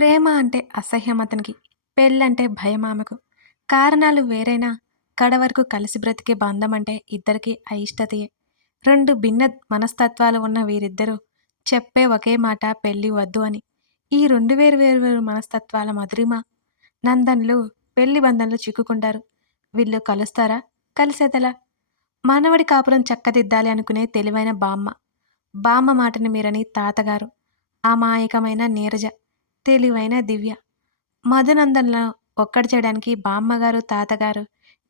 ప్రేమ అంటే అసహ్యం అతనికి. పెళ్ళంటే భయం ఆమెకు. కారణాలు వేరైనా కడవరకు కలిసి బ్రతికే బంధం అంటే ఇద్దరికీ అయిష్టతయే. 2 భిన్న మనస్తత్వాలు ఉన్న వీరిద్దరూ చెప్పే ఒకే మాట పెళ్లి వద్దు అని. ఈ 2 వేరు మనస్తత్వాల మధురిమ నందన్లు పెళ్లి బంధంలో చిక్కుకుంటారు. వీళ్ళు కలుస్తారా? కలిసేదెలా? మనవడి కాపురం చక్కదిద్దాలి అనుకునే తెలివైన బామ్మ. బామ్మ మాటని మీరని తాతగారు. అమాయకమైన నీరజ. తెలివైన దివ్య. మధునందన్‌లను ఒక్కటి చేయడానికి బామ్మగారు, తాతగారు,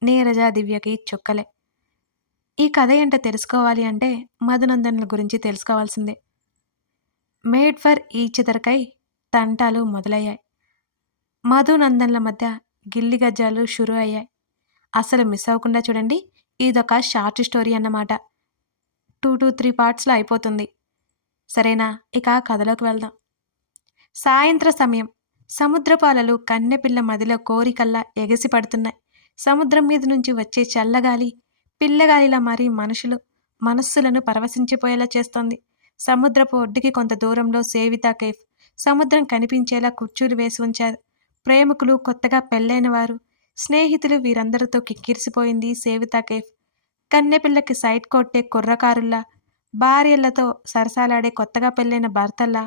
నీరజ, దివ్యకి చుక్కలే. ఈ కథ ఏంటో తెలుసుకోవాలి అంటే మధునందన్‌ల గురించి తెలుసుకోవాల్సిందే. మేడ్ ఫర్ ఈచ్ అదర్‌కై తంటాలు మొదలయ్యాయి. మధునందన్‌ల మధ్య గిల్లి గజ్జాలు షురు అయ్యాయి. అసలు మిస్ అవ్వకుండా చూడండి. ఇదొక షార్ట్ స్టోరీ అన్నమాట. 2-3 పార్ట్స్‌లో అయిపోతుంది. సరేనా? ఇక కథలోకి వెళ్దాం. సాయంత్ర సమయం. సముద్రపు అలలు కన్నెపిల్ల మదిలో కోరికల్లా ఎగసి పడుతున్నాయి. సముద్రం మీద నుంచి వచ్చే చల్లగాలి పిల్లగాలిలా మారి మనస్సులను పరవశించిపోయేలా చేస్తోంది. సముద్రపు ఒడ్డుకి కొంత దూరంలో సేవితా కేఫ్. సముద్రం కనిపించేలా కుర్చీలు వేసి ఉంచారు. ప్రేమికులు, కొత్తగా పెళ్ళైన వారు, స్నేహితులు వీరందరితో కిక్కిరిసిపోయింది సేవితా కేఫ్. కన్నెపిల్లకి సైట్ కొట్టే కుర్రకారుల్లా, భార్యలతో సరసాలాడే కొత్తగా పెళ్ళైన భర్తల్లా,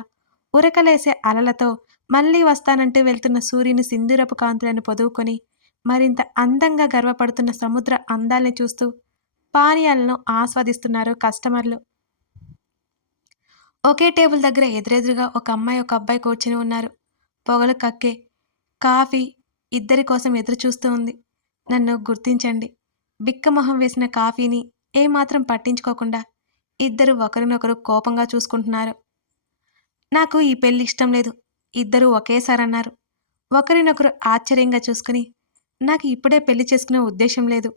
ఉరకలేసే అలలతో మళ్ళీ వస్తానంటూ వెళ్తున్న సూర్యుని సింధూరపు కాంతులను పొదువుకొని మరింత అందంగా గర్వపడుతున్న సముద్ర అందాల్ని చూస్తూ పానీయాలను ఆస్వాదిస్తున్నారు కస్టమర్లు. ఒకే టేబుల్ దగ్గర ఎదురెదురుగా ఒక అమ్మాయి, ఒక అబ్బాయి కూర్చుని ఉన్నారు. పొగలు కక్కే కాఫీ ఇద్దరి కోసం ఎదురు చూస్తూ ఉంది. నన్ను గుర్తించండి. బిక్కమొహం వేసిన కాఫీని ఏమాత్రం పట్టించుకోకుండా ఇద్దరు ఒకరినొకరు కోపంగా చూసుకుంటున్నారు. నాకు ఈ పెళ్లి ఇష్టం లేదు. ఇద్దరూ ఒకేసారన్నారు. ఒకరినొకరు ఆశ్చర్యంగా చూసుకుని నాకు ఇప్పుడే పెళ్లి చేసుకునే ఉద్దేశం లేదు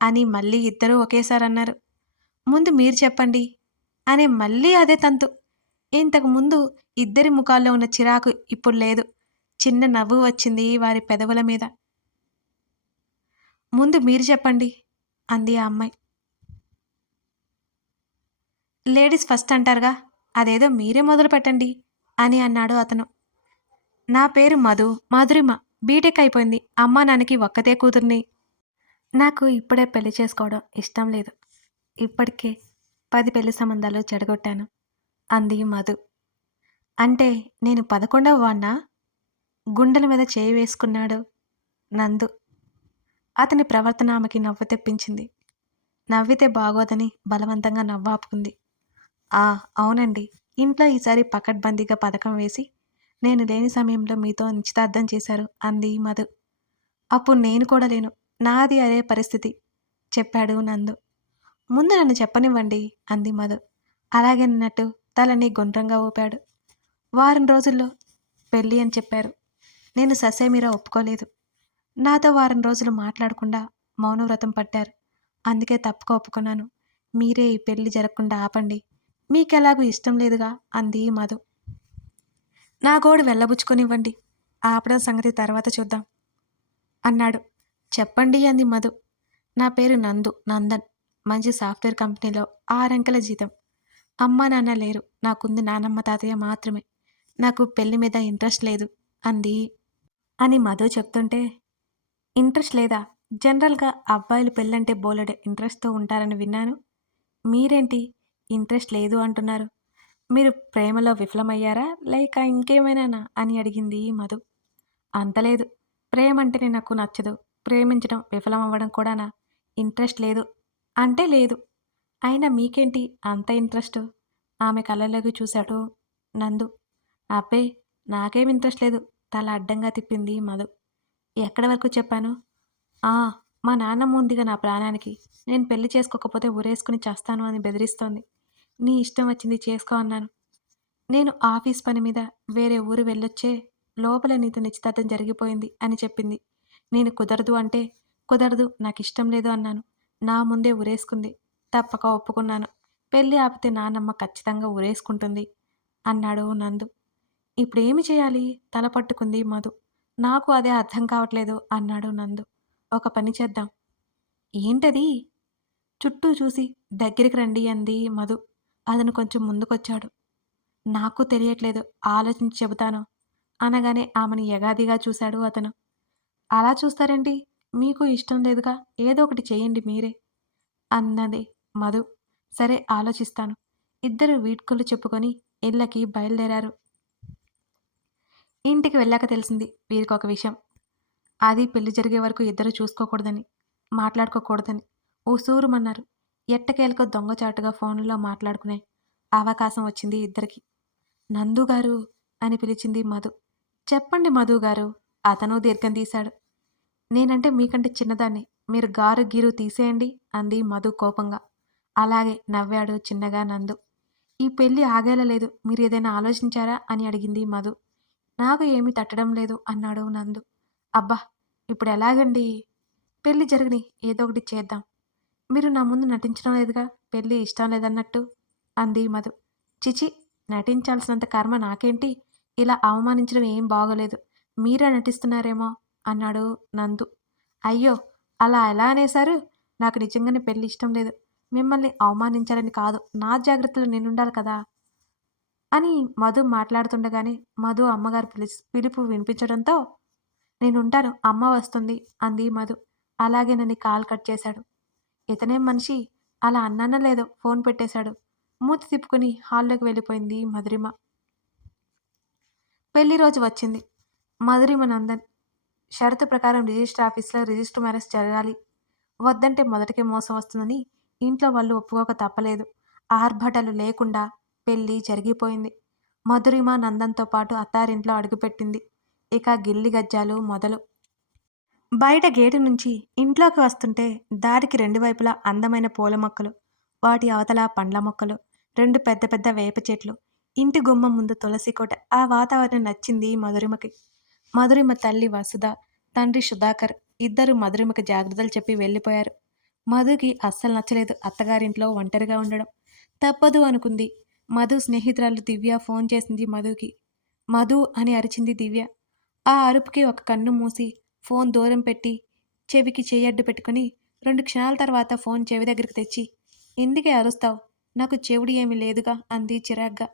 అని మళ్ళీ ఇద్దరూ ఒకేసారన్నారు. ముందు మీరు చెప్పండి అని మళ్ళీ అదే తంతు. ఇంతకు ముందు ఇద్దరి ముఖాల్లో ఉన్న చిరాకు ఇప్పుడు లేదు. చిన్న నవ్వు వచ్చింది వారి పెదవుల మీద. ముందు మీరు చెప్పండి అంది ఆ అమ్మాయి. లేడీస్ ఫస్ట్ అంటారుగా, అదేదో మీరే మొదలు పెట్టండి అని అన్నాడు అతను. నా పేరు మధురిమ. బీటెక్ అయిపోయింది. అమ్మా నాన్నకి ఒక్కతే కూతుర్ని. నాకు ఇప్పుడే పెళ్లి చేసుకోవడం ఇష్టం లేదు. ఇప్పటికే 10 పెళ్లి సంబంధాలు చెడగొట్టాను అంది మధు. అంటే నేను 11వ వాణ్ణా? గుండెల మీద చేయి వేసుకున్నాడు నందు. అతని ప్రవర్తన ఆమెకి నవ్వు తెప్పించింది. నవ్వితే బాగోదని బలవంతంగా నవ్వాపుకుంది. అవునండి. ఇంట్లో ఈసారి పకడ్బందీగా పథకం వేసి నేను లేని సమయంలో మీతో నిశ్చితార్థం చేశారు అంది మధు. అప్పుడు నేను కూడా లేను. నాది అదే పరిస్థితి చెప్పాడు నందు. ముందు నన్ను చెప్పనివ్వండి అంది మధు. అలాగేనన్నట్టు తలని గుండ్రంగా ఊపాడు. వారం రోజుల్లో పెళ్ళి అని చెప్పారు. నేను ససేమిరా ఒప్పుకోలేదు. నాతో వారం రోజులు మాట్లాడకుండా మౌనవ్రతం పట్టారు. అందుకే తప్పుగా ఒప్పుకున్నాను. మీరే ఈ పెళ్లి జరగకుండా ఆపండి. మీకెలాగూ ఇష్టం లేదుగా అంది మధు. నా గోడు వెళ్ళబుచ్చుకొనివ్వండి. ఆపడం సంగతి తర్వాత చూద్దాం అన్నాడు. చెప్పండి అంది మధు. నా పేరు నందన్. మంచి సాఫ్ట్వేర్ కంపెనీలో 6 అంకెల జీతం. అమ్మా నాన్న లేరు. నాకుంది నానమ్మ తాతయ్య మాత్రమే. నాకు పెళ్లి మీద ఇంట్రెస్ట్ లేదు అంది. అని మధు చెప్తుంటే, ఇంట్రెస్ట్ లేదా? జనరల్గా అబ్బాయిలు పెళ్ళంటే బోలెడు ఇంట్రెస్ట్తో ఉంటారని విన్నాను. మీరేంటి ఇంట్రెస్ట్ లేదు అంటున్నారు? మీరు ప్రేమలో విఫలమయ్యారా లేక ఇంకేమైనానా అని అడిగింది మధు. అంతలేదు. ప్రేమంటేనే నాకు నచ్చదు. ప్రేమించడం విఫలమవ్వడం కూడానా? ఇంట్రెస్ట్ లేదు అంటే లేదు. అయినా మీకేంటి అంత ఇంట్రెస్టు? ఆమె కళ్ళలోకి చూశాడు నందు. అబ్బే నాకేం ఇంట్రెస్ట్ లేదు తల అడ్డంగా తిప్పింది మధు. ఎక్కడి వరకు చెప్పాను? ఆ మా నాన్నమ్మ ఉందిగా నా ప్రాణానికి. నేను పెళ్లి చేసుకోకపోతే ఉరేసుకుని చస్తాను అని బెదిరిస్తోంది. నీ ఇష్టం వచ్చింది చేసుకో అన్నాను. నేను ఆఫీస్ పని మీద వేరే ఊరు వెళ్ళొచ్చే లోపల నీతో నిశ్చితార్థం జరిగిపోయింది అని చెప్పింది. నేను కుదరదు అంటే కుదరదు నాకిష్టం లేదు అన్నాను. నా ముందే ఉరేసుకుంది. తప్పక ఒప్పుకున్నాను. పెళ్ళి ఆపితే నాన్నమ్మ ఖచ్చితంగా ఉరేసుకుంటుంది అన్నాడు నందు. ఇప్పుడేమి చేయాలి? తల పట్టుకుంది మధు. నాకు అదే అర్థం కావట్లేదు అన్నాడు నందు. ఒక పని చేద్దాం. ఏంటది? చుట్టూ చూసి దగ్గరికి రండి అంది మధు. అతను కొంచెం ముందుకొచ్చాడు. నాకు తెలియట్లేదు. ఆలోచించి చెబుతాను అనగానే ఆమెని యగాదిగా చూశాడు అతను. అలా చూస్తారేంటి? మీకు ఇష్టం లేదుగా, ఏదో ఒకటి చేయండి మీరే అన్నది మధు. సరే ఆలోచిస్తాను. ఇద్దరు వీడ్కోలు చెప్పుకొని ఇళ్ళకి బయలుదేరారు. ఇంటికి వెళ్ళాక తెలిసింది వీరికొక విషయం. అది పెళ్లి జరిగే వరకు ఇద్దరు చూసుకోకూడదని, మాట్లాడుకోకూడదని ఉసూరుమన్నారు. ఎట్టకేలకు దొంగచాటుగా ఫోన్లో మాట్లాడుకునే అవకాశం వచ్చింది ఇద్దరికి. నందుగారు అని పిలిచింది మధు. చెప్పండి మధుగారు. అతను దీర్ఘం తీశాడు. నేనంటే మీకంటే చిన్నదాన్ని, మీరు గారు గీరు తీసేయండి అంది మధు కోపంగా. అలాగే నవ్వాడు చిన్నగా నందు. ఈ పెళ్లి ఆగేలా లేదు, మీరు ఏదైనా ఆలోచించారా అని అడిగింది మధు. నాకు ఏమీ తట్టడం లేదు అన్నాడు నందు. అబ్బా, ఇప్పుడు ఎలాగండి? పెళ్లి జరగని, ఏదో ఒకటి చేద్దాం. మీరు నా ముందు నటించడం లేదుగా, పెళ్లి ఇష్టం లేదన్నట్టు అంది మధు. చిచి, నటించాల్సినంత కర్మ నాకేంటి? ఇలా అవమానించడం ఏం బాగోలేదు. మీరే నటిస్తున్నారేమో అన్నాడు నందు. అయ్యో, అలా ఎలా అనేశారు? నాకు నిజంగానే పెళ్లి ఇష్టం లేదు. మిమ్మల్ని అవమానించాలని కాదు, నా జాగ్రత్తలో నేనుండాలి కదా అని మధు మాట్లాడుతుండగానే మధు అమ్మగారు పిలుపు వినిపించడంతో నేనుంటాను, అమ్మ వస్తుంది అంది మధు. అలాగేనని కాల్ కట్ చేశాడు. ఇతనేం మనిషి, అలా అన్నానో లేదో ఫోన్ పెట్టేశాడు. మూతి తిప్పుకుని హాల్లోకి వెళ్ళిపోయింది మధురిమ. పెళ్లి రోజు వచ్చింది. మధురిమ నందన్ షరతు ప్రకారం రిజిస్టర్ ఆఫీస్లో రిజిస్టర్ మ్యారేజ్ జరగాలి. వద్దంటే మొదటికే మోసం వస్తుందని ఇంట్లో వాళ్ళు ఒప్పుకోక తప్పలేదు. ఆర్భటాలు లేకుండా పెళ్లి జరిగిపోయింది. మధురిమ నందన్తో పాటు అత్తారింట్లో అడుగుపెట్టింది. ఇక గిల్లి గజ్జాలు మొదలు. బయట గేటు నుంచి ఇంట్లోకి వస్తుంటే దారికి రెండు వైపులా అందమైన పూల మొక్కలు, వాటి అవతల పండ్ల మొక్కలు, రెండు పెద్ద పెద్ద వేప చెట్లు, ఇంటి గుమ్మం ముందు తులసి కోట. ఆ వాతావరణం నచ్చింది మధురిమకి. మధురిమ తల్లి వసుధ, తండ్రి సుధాకర్ ఇద్దరు మధురిమకి జాగ్రత్తలు చెప్పి వెళ్ళిపోయారు. మధుకి అస్సలు నచ్చలేదు అత్తగారింట్లో ఒంటరిగా ఉండడం. తప్పదు అనుకుంది. మధు స్నేహితురాలు దివ్య ఫోన్ చేసింది మధుకి. మధు అని అరిచింది దివ్య. ఆ అరుపుకి ఒక కన్ను మూసి ఫోన్ దూరం పెట్టి చెవికి చెయ్యడ్డు పెట్టుకుని 2 క్షణాల తర్వాత ఫోన్ చెవి దగ్గరికి తెచ్చి, ఎందుకే అరుస్తావు, నాకు చెవుడు ఏమీ లేదుగా అంది చిరాగ్గా.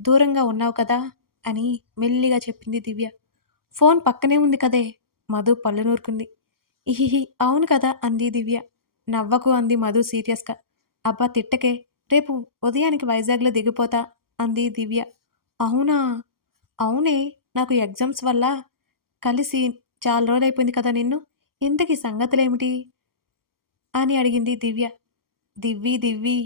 దూరంగా ఉన్నావు కదా అని మెల్లిగా చెప్పింది దివ్య. ఫోన్ పక్కనే ఉంది కదే. మధు పళ్ళు నూరుకుంది. ఇహిహి, అవును కదా అంది దివ్య. నవ్వకు అంది మధు సీరియస్గా. అబ్బా తిట్టకే, రేపు ఉదయానికి వైజాగ్లో దిగిపోతా అంది దివ్య. అవునా? అవునే, నాకు ఎగ్జామ్స్ వల్ల కలిసి చాలా రోజులైపోయింది కదా నిన్ను. ఇంతకీ సంగతులేమిటి అని అడిగింది దివ్య. దివ్వి దివ్వి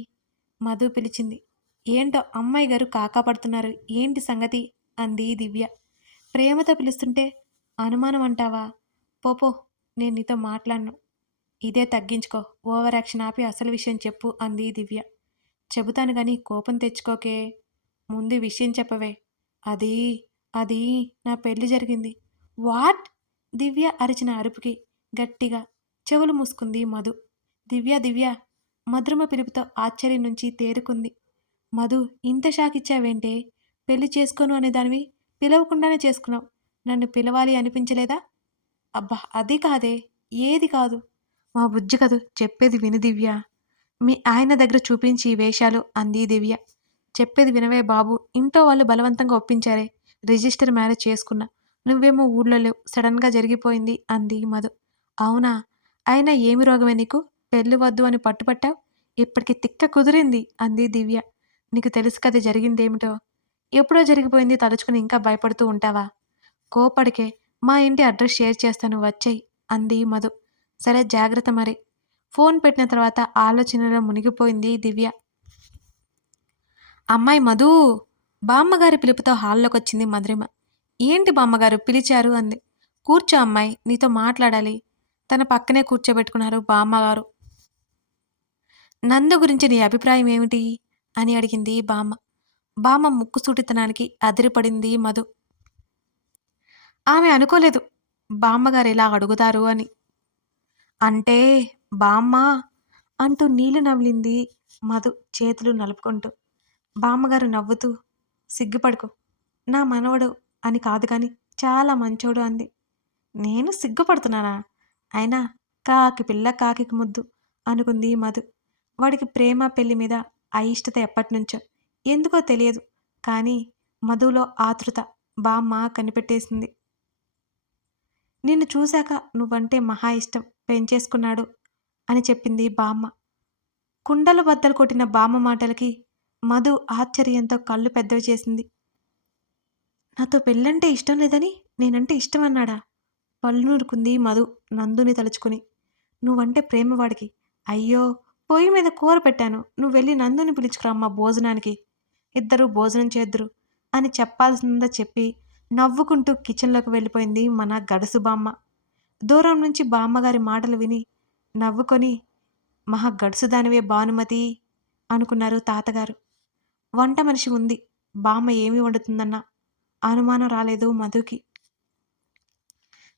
మధు పిలిచింది. ఏంటో అమ్మాయి గారు కాకా పడుతున్నారు, ఏంటి సంగతి అంది దివ్య. ప్రేమతో పిలుస్తుంటే అనుమానం అంటావా? పోపో, నేను నీతో మాట్లాడను. ఇదే తగ్గించుకో, ఓవర్ యాక్షన్ ఆపి అసలు విషయం చెప్పు అంది దివ్య. చెబుతాను గాని కోపం తెచ్చుకోకే, ముందు విషయం చెప్పవే. అది అది నా పెళ్లి జరిగింది. వాట్? దివ్య అరిచిన అరుపుకి గట్టిగా చెవులు మూసుకుంది మధు. దివ్య దివ్య మధురమ పిలుపుతో ఆశ్చర్యం నుంచి తేరుకుంది. మధు, ఇంత షాక్ ఇచ్చావేంటే? పెళ్లి చేసుకోను అనేదానివి పిలవకుండానే చేసుకున్నావు. నన్ను పిలవాలి అనిపించలేదా? అబ్బా అది కాదే, ఏది కాదు. మా బుజ్జి కదూ, చెప్పేది విను దివ్య. మీ ఆయన దగ్గర చూపించి ఈ వేషాలు అంది దివ్య. చెప్పేది వినవే బాబు, ఇంట్లో వాళ్ళు బలవంతంగా ఒప్పించారే, రిజిస్టర్ మ్యారేజ్ చేసుకున్నా. నువ్వేమో ఊళ్ళో లేవు, సడన్గా జరిగిపోయింది అంది మధు. అవునా? అయినా ఏమి రోగమే నీకు, పెళ్ళి వద్దు అని పట్టుపట్టావు. ఇప్పటికి తిక్క కుదిరింది అంది దివ్య. నీకు తెలుసు కదా జరిగిందేమిటో. ఎప్పుడో జరిగిపోయింది తలుచుకుని ఇంకా భయపడుతూ ఉంటావా? కోపడికే, మా ఇంటి అడ్రస్ షేర్ చేస్తాను వచ్చేయి అంది మధు. సరే జాగ్రత్త మరి. ఫోన్ పెట్టిన తర్వాత ఆలోచనలో మునిగిపోయింది దివ్య. అమ్మాయి మధు, బామ్మగారి పిలుపుతో హాల్లోకొచ్చింది మధురిమ. ఏంటి బామ్మగారు పిలిచారు అంది. కూర్చో అమ్మాయి, నీతో మాట్లాడాలి. తన పక్కనే కూర్చోబెట్టుకున్నారు బామ్మగారు. నందు గురించి నీ అభిప్రాయం ఏమిటి అని అడిగింది బామ్మ. బామ్మ ముక్కుసూటితనానికి అదిరిపడింది మధు. ఆమె అనుకోలేదు బామ్మగారు ఇలా అడుగుతారు అని. అంటే బామ్మ అంటూ నీళ్లు నమిలింది మధు చేతులు నలుపుకుంటూ. బామ్మగారు నవ్వుతూ, సిగ్గుపడుకో, నా మనవడు అని కాదు కానీ చాలా మంచోడు అంది. నేను సిగ్గుపడుతున్నానా? అయినా కాకి పిల్ల కాకికి ముద్దు అనుకుంది మధు. వాడికి ప్రేమ పెళ్లి మీద అయిష్టత ఎప్పటినుంచో, ఎందుకో తెలియదు కానీ మధులో ఆతృత. బామ్మ కనిపెట్టేసింది. నిన్ను చూశాక నువ్వంటే మహా ఇష్టం పెంచేసుకున్నాడు అని చెప్పింది బామ్మ. కుండలు బద్దలు కొట్టిన బామ్మ మాటలకి మధు ఆశ్చర్యంతో కళ్ళు పెద్దవి చేసింది. నాతో పెళ్ళంటే ఇష్టం లేదని నేనంటే ఇష్టమన్నాడా? పళ్ళు నూరుకుంది మధు నందుని తలుచుకుని. నువ్వంటే ప్రేమ వాడికి. అయ్యో, పొయ్యి మీద కూర పెట్టాను, నువ్వెళ్ళి నందుని పిలుచుకురమ్మా భోజనానికి, ఇద్దరూ భోజనం చేద్దురు అని చెప్పాల్సిందా చెప్పి నవ్వుకుంటూ కిచెన్లోకి వెళ్ళిపోయింది మన గడుసు బామ్మ. దూరం నుంచి బామ్మగారి మాటలు విని నవ్వుకొని మహా గడుసుదానివే భానుమతి అనుకున్నారు తాతగారు. వంట మనిషి ఉంది, బామ్మ ఏమి వండుతుందన్న అనుమానం రాలేదు మధుకి.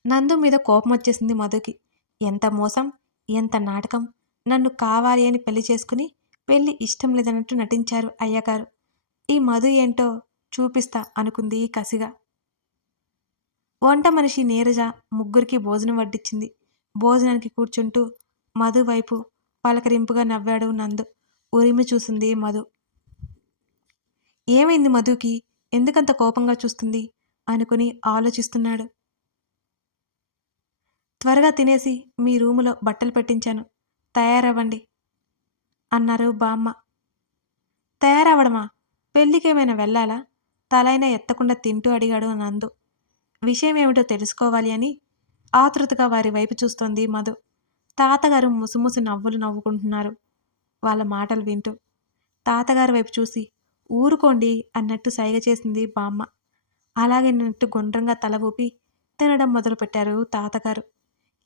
నందు మీద కోపం వచ్చేసింది మధుకి. ఎంత మోసం, ఎంత నాటకం! నన్ను కావాలి అని పెళ్లి చేసుకుని పెళ్లి ఇష్టం లేదన్నట్టు నటించారు అయ్యగారు. ఈ మధు ఏంటో చూపిస్తా అనుకుంది కసిగా. వంట మనిషి నీరజ ముగ్గురికి భోజనం వడ్డించింది. భోజనానికి కూర్చుంటూ మధు వైపు పలకరింపుగా నవ్వాడు నందు. ఉరిమి చూసింది మధు. ఏమైంది మధుకి, ఎందుకంత కోపంగా చూస్తుంది అనుకుని ఆలోచిస్తున్నాడు. త్వరగా తినేసి మీ రూములో బట్టలు పెట్టించాను, తయారవ్వండి అన్నారు బామ్మ. తయారవడమా? పెళ్ళికేమైనా వెళ్ళాలా? తలైనా ఎత్తకుండా తింటూ అడిగాడు నందు. విషయం ఏమిటో తెలుసుకోవాలి అని ఆతృతగా వారి వైపు చూస్తోంది మధు. తాతగారు ముసుముసు నవ్వులు నవ్వుకుంటున్నారు వాళ్ళ మాటలు వింటూ. తాతగారి వైపు చూసి ఊరుకోండి అన్నట్టు సైగ చేసింది బామ్మ. అలాగేనట్టు గుండ్రంగా తల ఊపి తినడం మొదలుపెట్టారు తాతగారు.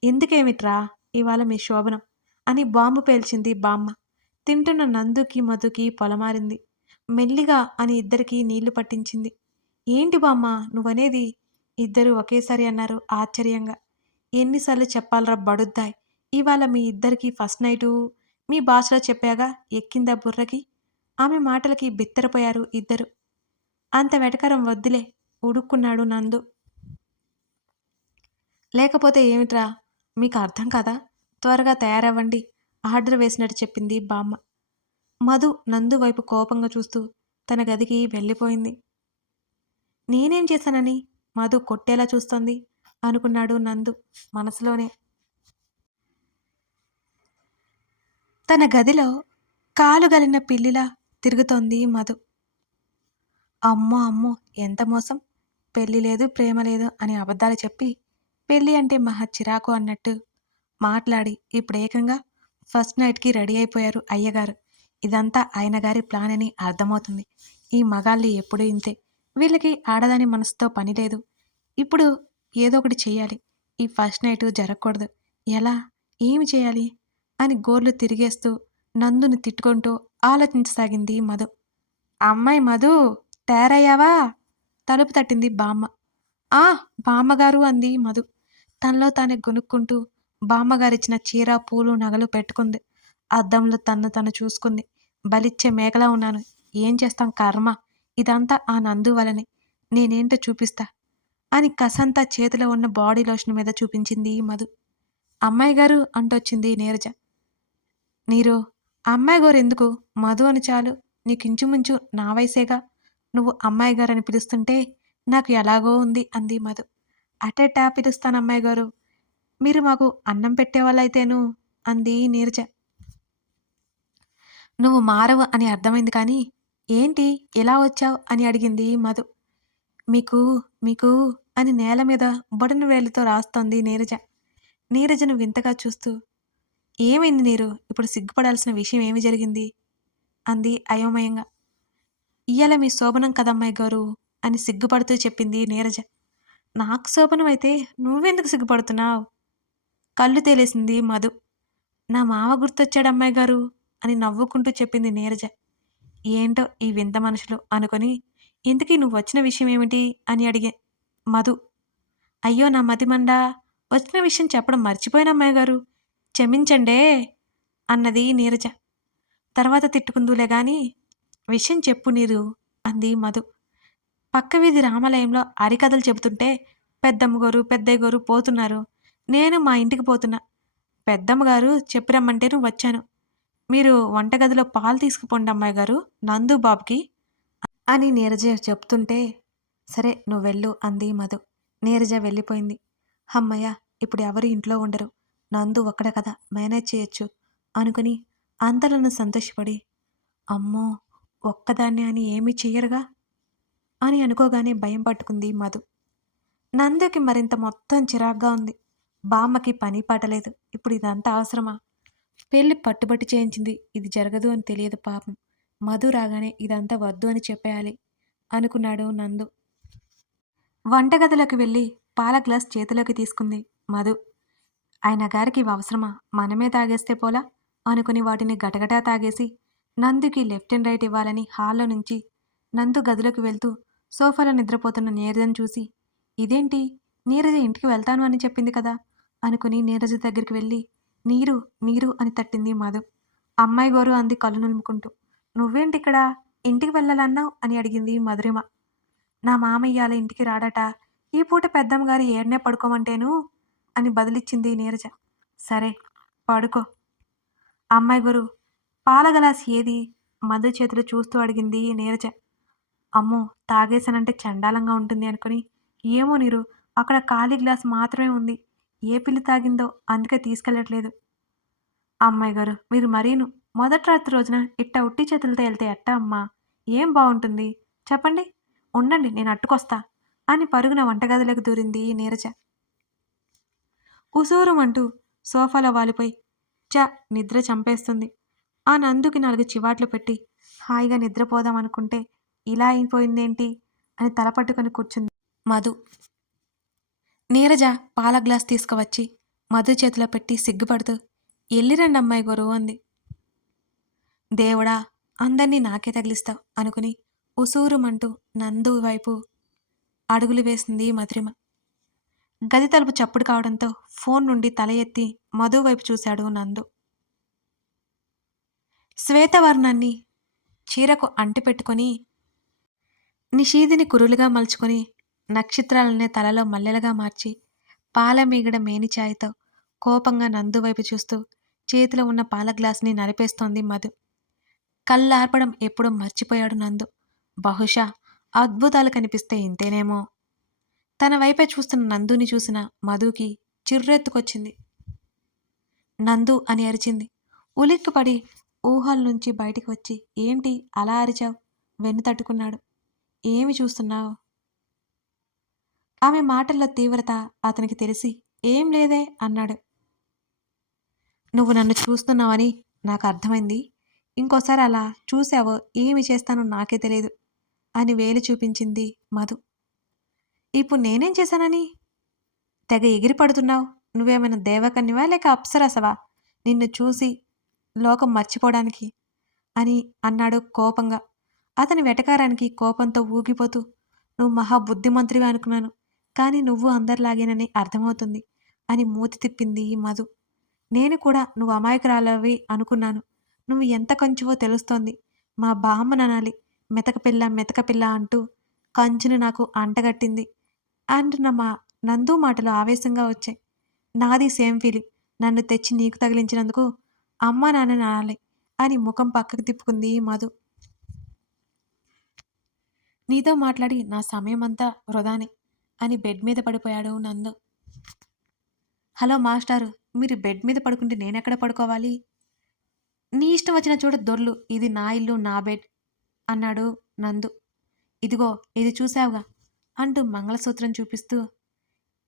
ఎందుకేమిట్రా ఇవాళ మీ శోభనం అని బాంబు పేల్చింది బామ్మ. తింటున్న నందుకి మధుకి పొలమారింది. మెల్లిగా అని ఇద్దరికీ నీళ్లు పట్టించింది. ఏంటి బామ్మ నువ్వనేది? ఇద్దరూ ఒకేసారి అన్నారు ఆశ్చర్యంగా. ఎన్నిసార్లు చెప్పాలరా బడుద్దాయ్, ఇవాళ మీ ఇద్దరికీ ఫస్ట్ నైటు, మీ భాషలో చెప్పాగా, ఎక్కిందా బుర్రకి? ఆమె మాటలకి బిత్తరపోయారు ఇద్దరు. అంత వెటకారం వద్దులే ఉడుక్కున్నాడు నందు. లేకపోతే ఏమిట్రా, మీకు అర్థం కాదా? త్వరగా తయారవ్వండి ఆర్డర్ వేసినట్టు చెప్పింది బామ్మ. మధు నందు వైపు కోపంగా చూస్తూ తన గదికి వెళ్ళిపోయింది. నేనేం చేశానని మధు కొట్టేలా చూస్తోంది అనుకున్నాడు నందు మనసులోనే. తన గదిలో కాలు గలిన పిల్లిలా తిరుగుతోంది మధు. అమ్మో అమ్మో, ఎంత మోసం! పెళ్లి లేదు ప్రేమ లేదు అని అబద్ధాలు చెప్పి పెళ్ళి అంటే మహా చిరాకు అన్నట్టు మాట్లాడి ఇప్పుడు ఏకంగా ఫస్ట్ నైట్కి రెడీ అయిపోయారు అయ్యగారు. ఇదంతా ఆయన గారి ప్లాన్ అని అర్థమవుతుంది. ఈ మగాళ్ళు ఎప్పుడూ ఇంతే, వీళ్ళకి ఆడదాని మనసుతో పని లేదు. ఇప్పుడు ఏదో ఒకటి చెయ్యాలి, ఈ ఫస్ట్ నైట్ జరగకూడదు. ఎలా, ఏమి చేయాలి అని గోర్లు తిరిగేస్తూ నందుని తిట్టుకుంటూ ఆలోచించసాగింది మధు. అమ్మాయి మధు, తయారయ్యావా? తలుపు తట్టింది బామ్మ. ఆ, బామ్మగారు అంది మధు తనలో తానే గొనుక్కుంటూ. బామ్మగారిచ్చిన చీర పూలు నగలు పెట్టుకుంది. అద్దంలో తన్ను తను చూసుకుంది. బలిచ్చే మేకలా ఉన్నాను, ఏం చేస్తాం కర్మ, ఇదంతా ఆ నందు వలనే, నేనేంటో చూపిస్తా అని కసంతా చేతిలో ఉన్న బాడీ లోషన్ మీద చూపించింది మధు. అమ్మాయి గారు అంటొచ్చింది నీరజ. నీరు, అమ్మాయి గారు ఎందుకు, మధు అని చాలు, నీకించుమించు నా వయసేగా, నువ్వు అమ్మాయి గారు అని పిలుస్తుంటే నాకు ఎలాగో ఉంది అంది మధు. అటెట్టా పిలుస్తాను అమ్మాయి గారు, మీరు మాకు అన్నం పెట్టేవాళ్ళైతేను అంది నీరజ. నువ్వు మారవు అని అర్థమైంది కానీ ఏంటి ఎలా వచ్చావు అని అడిగింది మధు. మీకు మీకు అని నేల మీద బొటన వేలితో రాస్తోంది నీరజ. నీరజను వింతగా చూస్తూ, ఏమైంది నీరు, ఇప్పుడు సిగ్గుపడాల్సిన విషయం ఏమి జరిగింది అంది అయోమయంగా. ఇయ్యాల మీ శోభనం కదమ్మాయి గారు అని సిగ్గుపడుతూ చెప్పింది నీరజ. నాకు శోభనం అయితే నువ్వెందుకు సిగ్గుపడుతున్నావు? కళ్ళు తేలేసింది మధు. నా మావ గుర్తొచ్చాడమ్మాయి గారు అని నవ్వుకుంటూ చెప్పింది నీరజ. ఏంటో ఈ వింత మనుషులు అనుకొని, ఇంతకీ నువ్వు వచ్చిన విషయం ఏమిటి అని అడిగే మధు. అయ్యో నా మతిమండా, వచ్చిన విషయం చెప్పడం మర్చిపోయినమ్మాయి గారు, క్షమించండే అన్నది నీరజ. తర్వాత తిట్టుకుందులే గాని విషయం చెప్పు నీరు అంది మధు. పక్క వీధి రామాలయంలో హరికథలు చెబుతుంటే పెద్దమ్మగారు పెద్దయ్యగారు పోతున్నారు, నేను మా ఇంటికి పోతున్నా. పెద్దమ్మగారు చెప్పిరమ్మంటే నువ్వు వచ్చాను. మీరు వంటగదిలో పాలు తీసుకుపోండి అమ్మాయి గారు నందు బాబుకి అని నీరజ చెప్తుంటే సరే నువ్వెళ్ళు అంది మధు. నీరజ వెళ్ళిపోయింది. హమ్మయ్య! ఇప్పుడు ఎవరు ఇంట్లో ఉండరు. నందు ఒక్కడే కదా మేనేజ్ చేయొచ్చు అనుకుని అంతలోనూ సంతోషపడి, అమ్మో! ఒక్కదాన్నే అని ఏమీ చెయ్యరుగా అని అనుకోగానే భయం పట్టుకుంది మధు. నందుకి మరింత మొత్తం చిరాగ్గా ఉంది. బామ్మకి పని పాట లేదు. ఇప్పుడు ఇదంతా అవసరమా? పెళ్లి పట్టుబట్టి చేయించింది. ఇది జరగదు అని తెలియదు పాపం. మధు రాగానే ఇదంతా వద్దు అని చెప్పేయాలి అనుకున్నాడు నందు. వంటగదిలోకి వెళ్ళి పాల గ్లాస్ చేతిలోకి తీసుకుంది మధు. ఆయన గారికి ఇవి అవసరమా? మనమే తాగేస్తే పోలా అనుకుని వాటిని గటగటా తాగేసి నందుకి లెఫ్ట్ అండ్ రైట్ ఇవ్వాలని హాల్లో నుంచి నందు గదిలోకి వెళ్తూ సోఫాలో నిద్రపోతున్న నీరజను చూసి, ఇదేంటి, నీరజ ఇంటికి వెళ్తాను అని చెప్పింది కదా అనుకుని నీరజ దగ్గరికి వెళ్ళి, నీరు నీరు అని తట్టింది మధు. అమ్మాయి గోరు అంది కళ్ళు నులుముకుంటూ. నువ్వేంటిక్కడ, ఇంటికి వెళ్ళాలన్నావు అని అడిగింది మధురిమ. నా మామయ్య అలా ఇంటికి రాడట. ఈ పూట పెద్దమ్మగారు ఏడనే పడుకోమంటేను అని బదిలిచ్చింది నీరజ. సరే పడుకో. అమ్మాయి గురు పాల గలాస్ ఏది? మధు చేతులు చూస్తూ అడిగింది నీరజ. అమ్మో, తాగేశానంటే చండాలంగా ఉంటుంది అనుకుని, ఏమో నీరు, అక్కడ ఖాళీ గ్లాస్ మాత్రమే ఉంది. ఏ పిల్లి తాగిందో అందుకే తీసుకెళ్ళట్లేదు. అమ్మాయి గారు మీరు మరీను మొదటి రాత్రి రోజున ఇట్ట ఉట్టి చేతులతో వెళ్తే ఎట్టా అమ్మా? ఏం బాగుంటుంది చెప్పండి. ఉండండి నేను అట్టుకొస్తా అని పరుగున వంటగదిలోకి దూరింది నీరజ. ఉసూరుమంటూ సోఫాలో వాలిపోయి నిద్ర చంపేస్తుంది. ఆ నందుకి 4 చివాట్లు పెట్టి హాయిగా నిద్రపోదామనుకుంటే ఇలా అయిపోయిందేంటి అని తలపట్టుకొని కూర్చుంది మధు. నీరజ పాల గ్లాస్ తీసుకువచ్చి మధు చేతిలో పెట్టి సిగ్గుపడుతూ, ఎల్లిరండి అమ్మాయి గోరు అంది. దేవుడా, అందర్నీ నాకే తగిలిస్తావు అనుకుని ఉసూరుమంటూ నందు వైపు అడుగులు వేసింది మధురిమ. గది తలుపు చప్పుడు కావడంతో ఫోన్ నుండి తల ఎత్తి మధు వైపు చూశాడు నందు. శ్వేతవర్ణాన్ని చీరకు అంటిపెట్టుకుని నిషీదిని కురులుగా మలుచుకొని నక్షత్రాలనే తలలో మల్లెలుగా మార్చి పాలమీగడ మేనిచాయతో కోపంగా నందు వైపు చూస్తూ చేతిలో ఉన్న పాల గ్లాసుని నలిపేస్తోంది మధు. కళ్ళార్పడం ఎప్పుడో మర్చిపోయాడు నందు. బహుశా అద్భుతాలు కనిపిస్తే ఇంతేనేమో. తన వైపే చూస్తున్న నందుని చూసిన మధుకి చిర్రెత్తుకొచ్చింది. నందు అని అరిచింది. ఉలిక్కిపడి ఊహల నుంచి బయటికి వచ్చి, ఏంటి అలా అరిచావు? వెన్ను తట్టుకున్నాడు. ఏమి చూస్తున్నావు? ఆమె మాటల్లో తీవ్రత అతనికి తెలిసి, ఏం లేదే అన్నాడు. నువ్వు నన్ను చూస్తున్నావని నాకు అర్థమైంది. ఇంకోసారి అలా చూశావో ఏమి చేస్తానో నాకే తెలియదు అని వేలు చూపించింది మధు. ఇప్పుడు నేనేం చేశానని తెగ ఎగిరి పడుతున్నావు? నువ్వేమైనా దేవకన్యవా లేక అప్సరసవా నిన్ను చూసి లోకం మర్చిపోవడానికి అని అన్నాడు కోపంగా. అతని వెటకారానికి కోపంతో ఊగిపోతూ, నువ్వు మహా బుద్ధిమంతుడివి అనుకున్నాను, కానీ నువ్వు అందరిలాగేనని అర్థమవుతుంది అని మూతి తిప్పింది మధు. నేను కూడా నువ్వు అమాయకురాలవి అనుకున్నాను. నువ్వు ఎంత కంచువో తెలుస్తోంది. మా బామ్మననాలి, మెతకపిల్ల మెతకపిల్ల అంటూ కంచుని నాకు అంటగట్టింది అంటున్న మా నందు మాటలు ఆవేశంగా వచ్చాయి. నాది సేమ్ ఫీలింగ్. నన్ను తెచ్చి నీకు తగిలించినందుకు అమ్మా నాన్నని అనాలి అని ముఖం పక్కకు తిప్పుకుంది మధు. నీతో మాట్లాడి నా సమయమంతా వృధానే అని బెడ్ మీద పడిపోయాడు నందు. హలో మాస్టారు, మీరు బెడ్ మీద పడుకుంటే నేనెక్కడ పడుకోవాలి? నీ ఇష్టం వచ్చిన చోట దొర్లు, ఇది నా ఇల్లు నా బెడ్ అన్నాడు నందు. ఇదిగో ఇది చూశావుగా అంటూ మంగళసూత్రం చూపిస్తూ,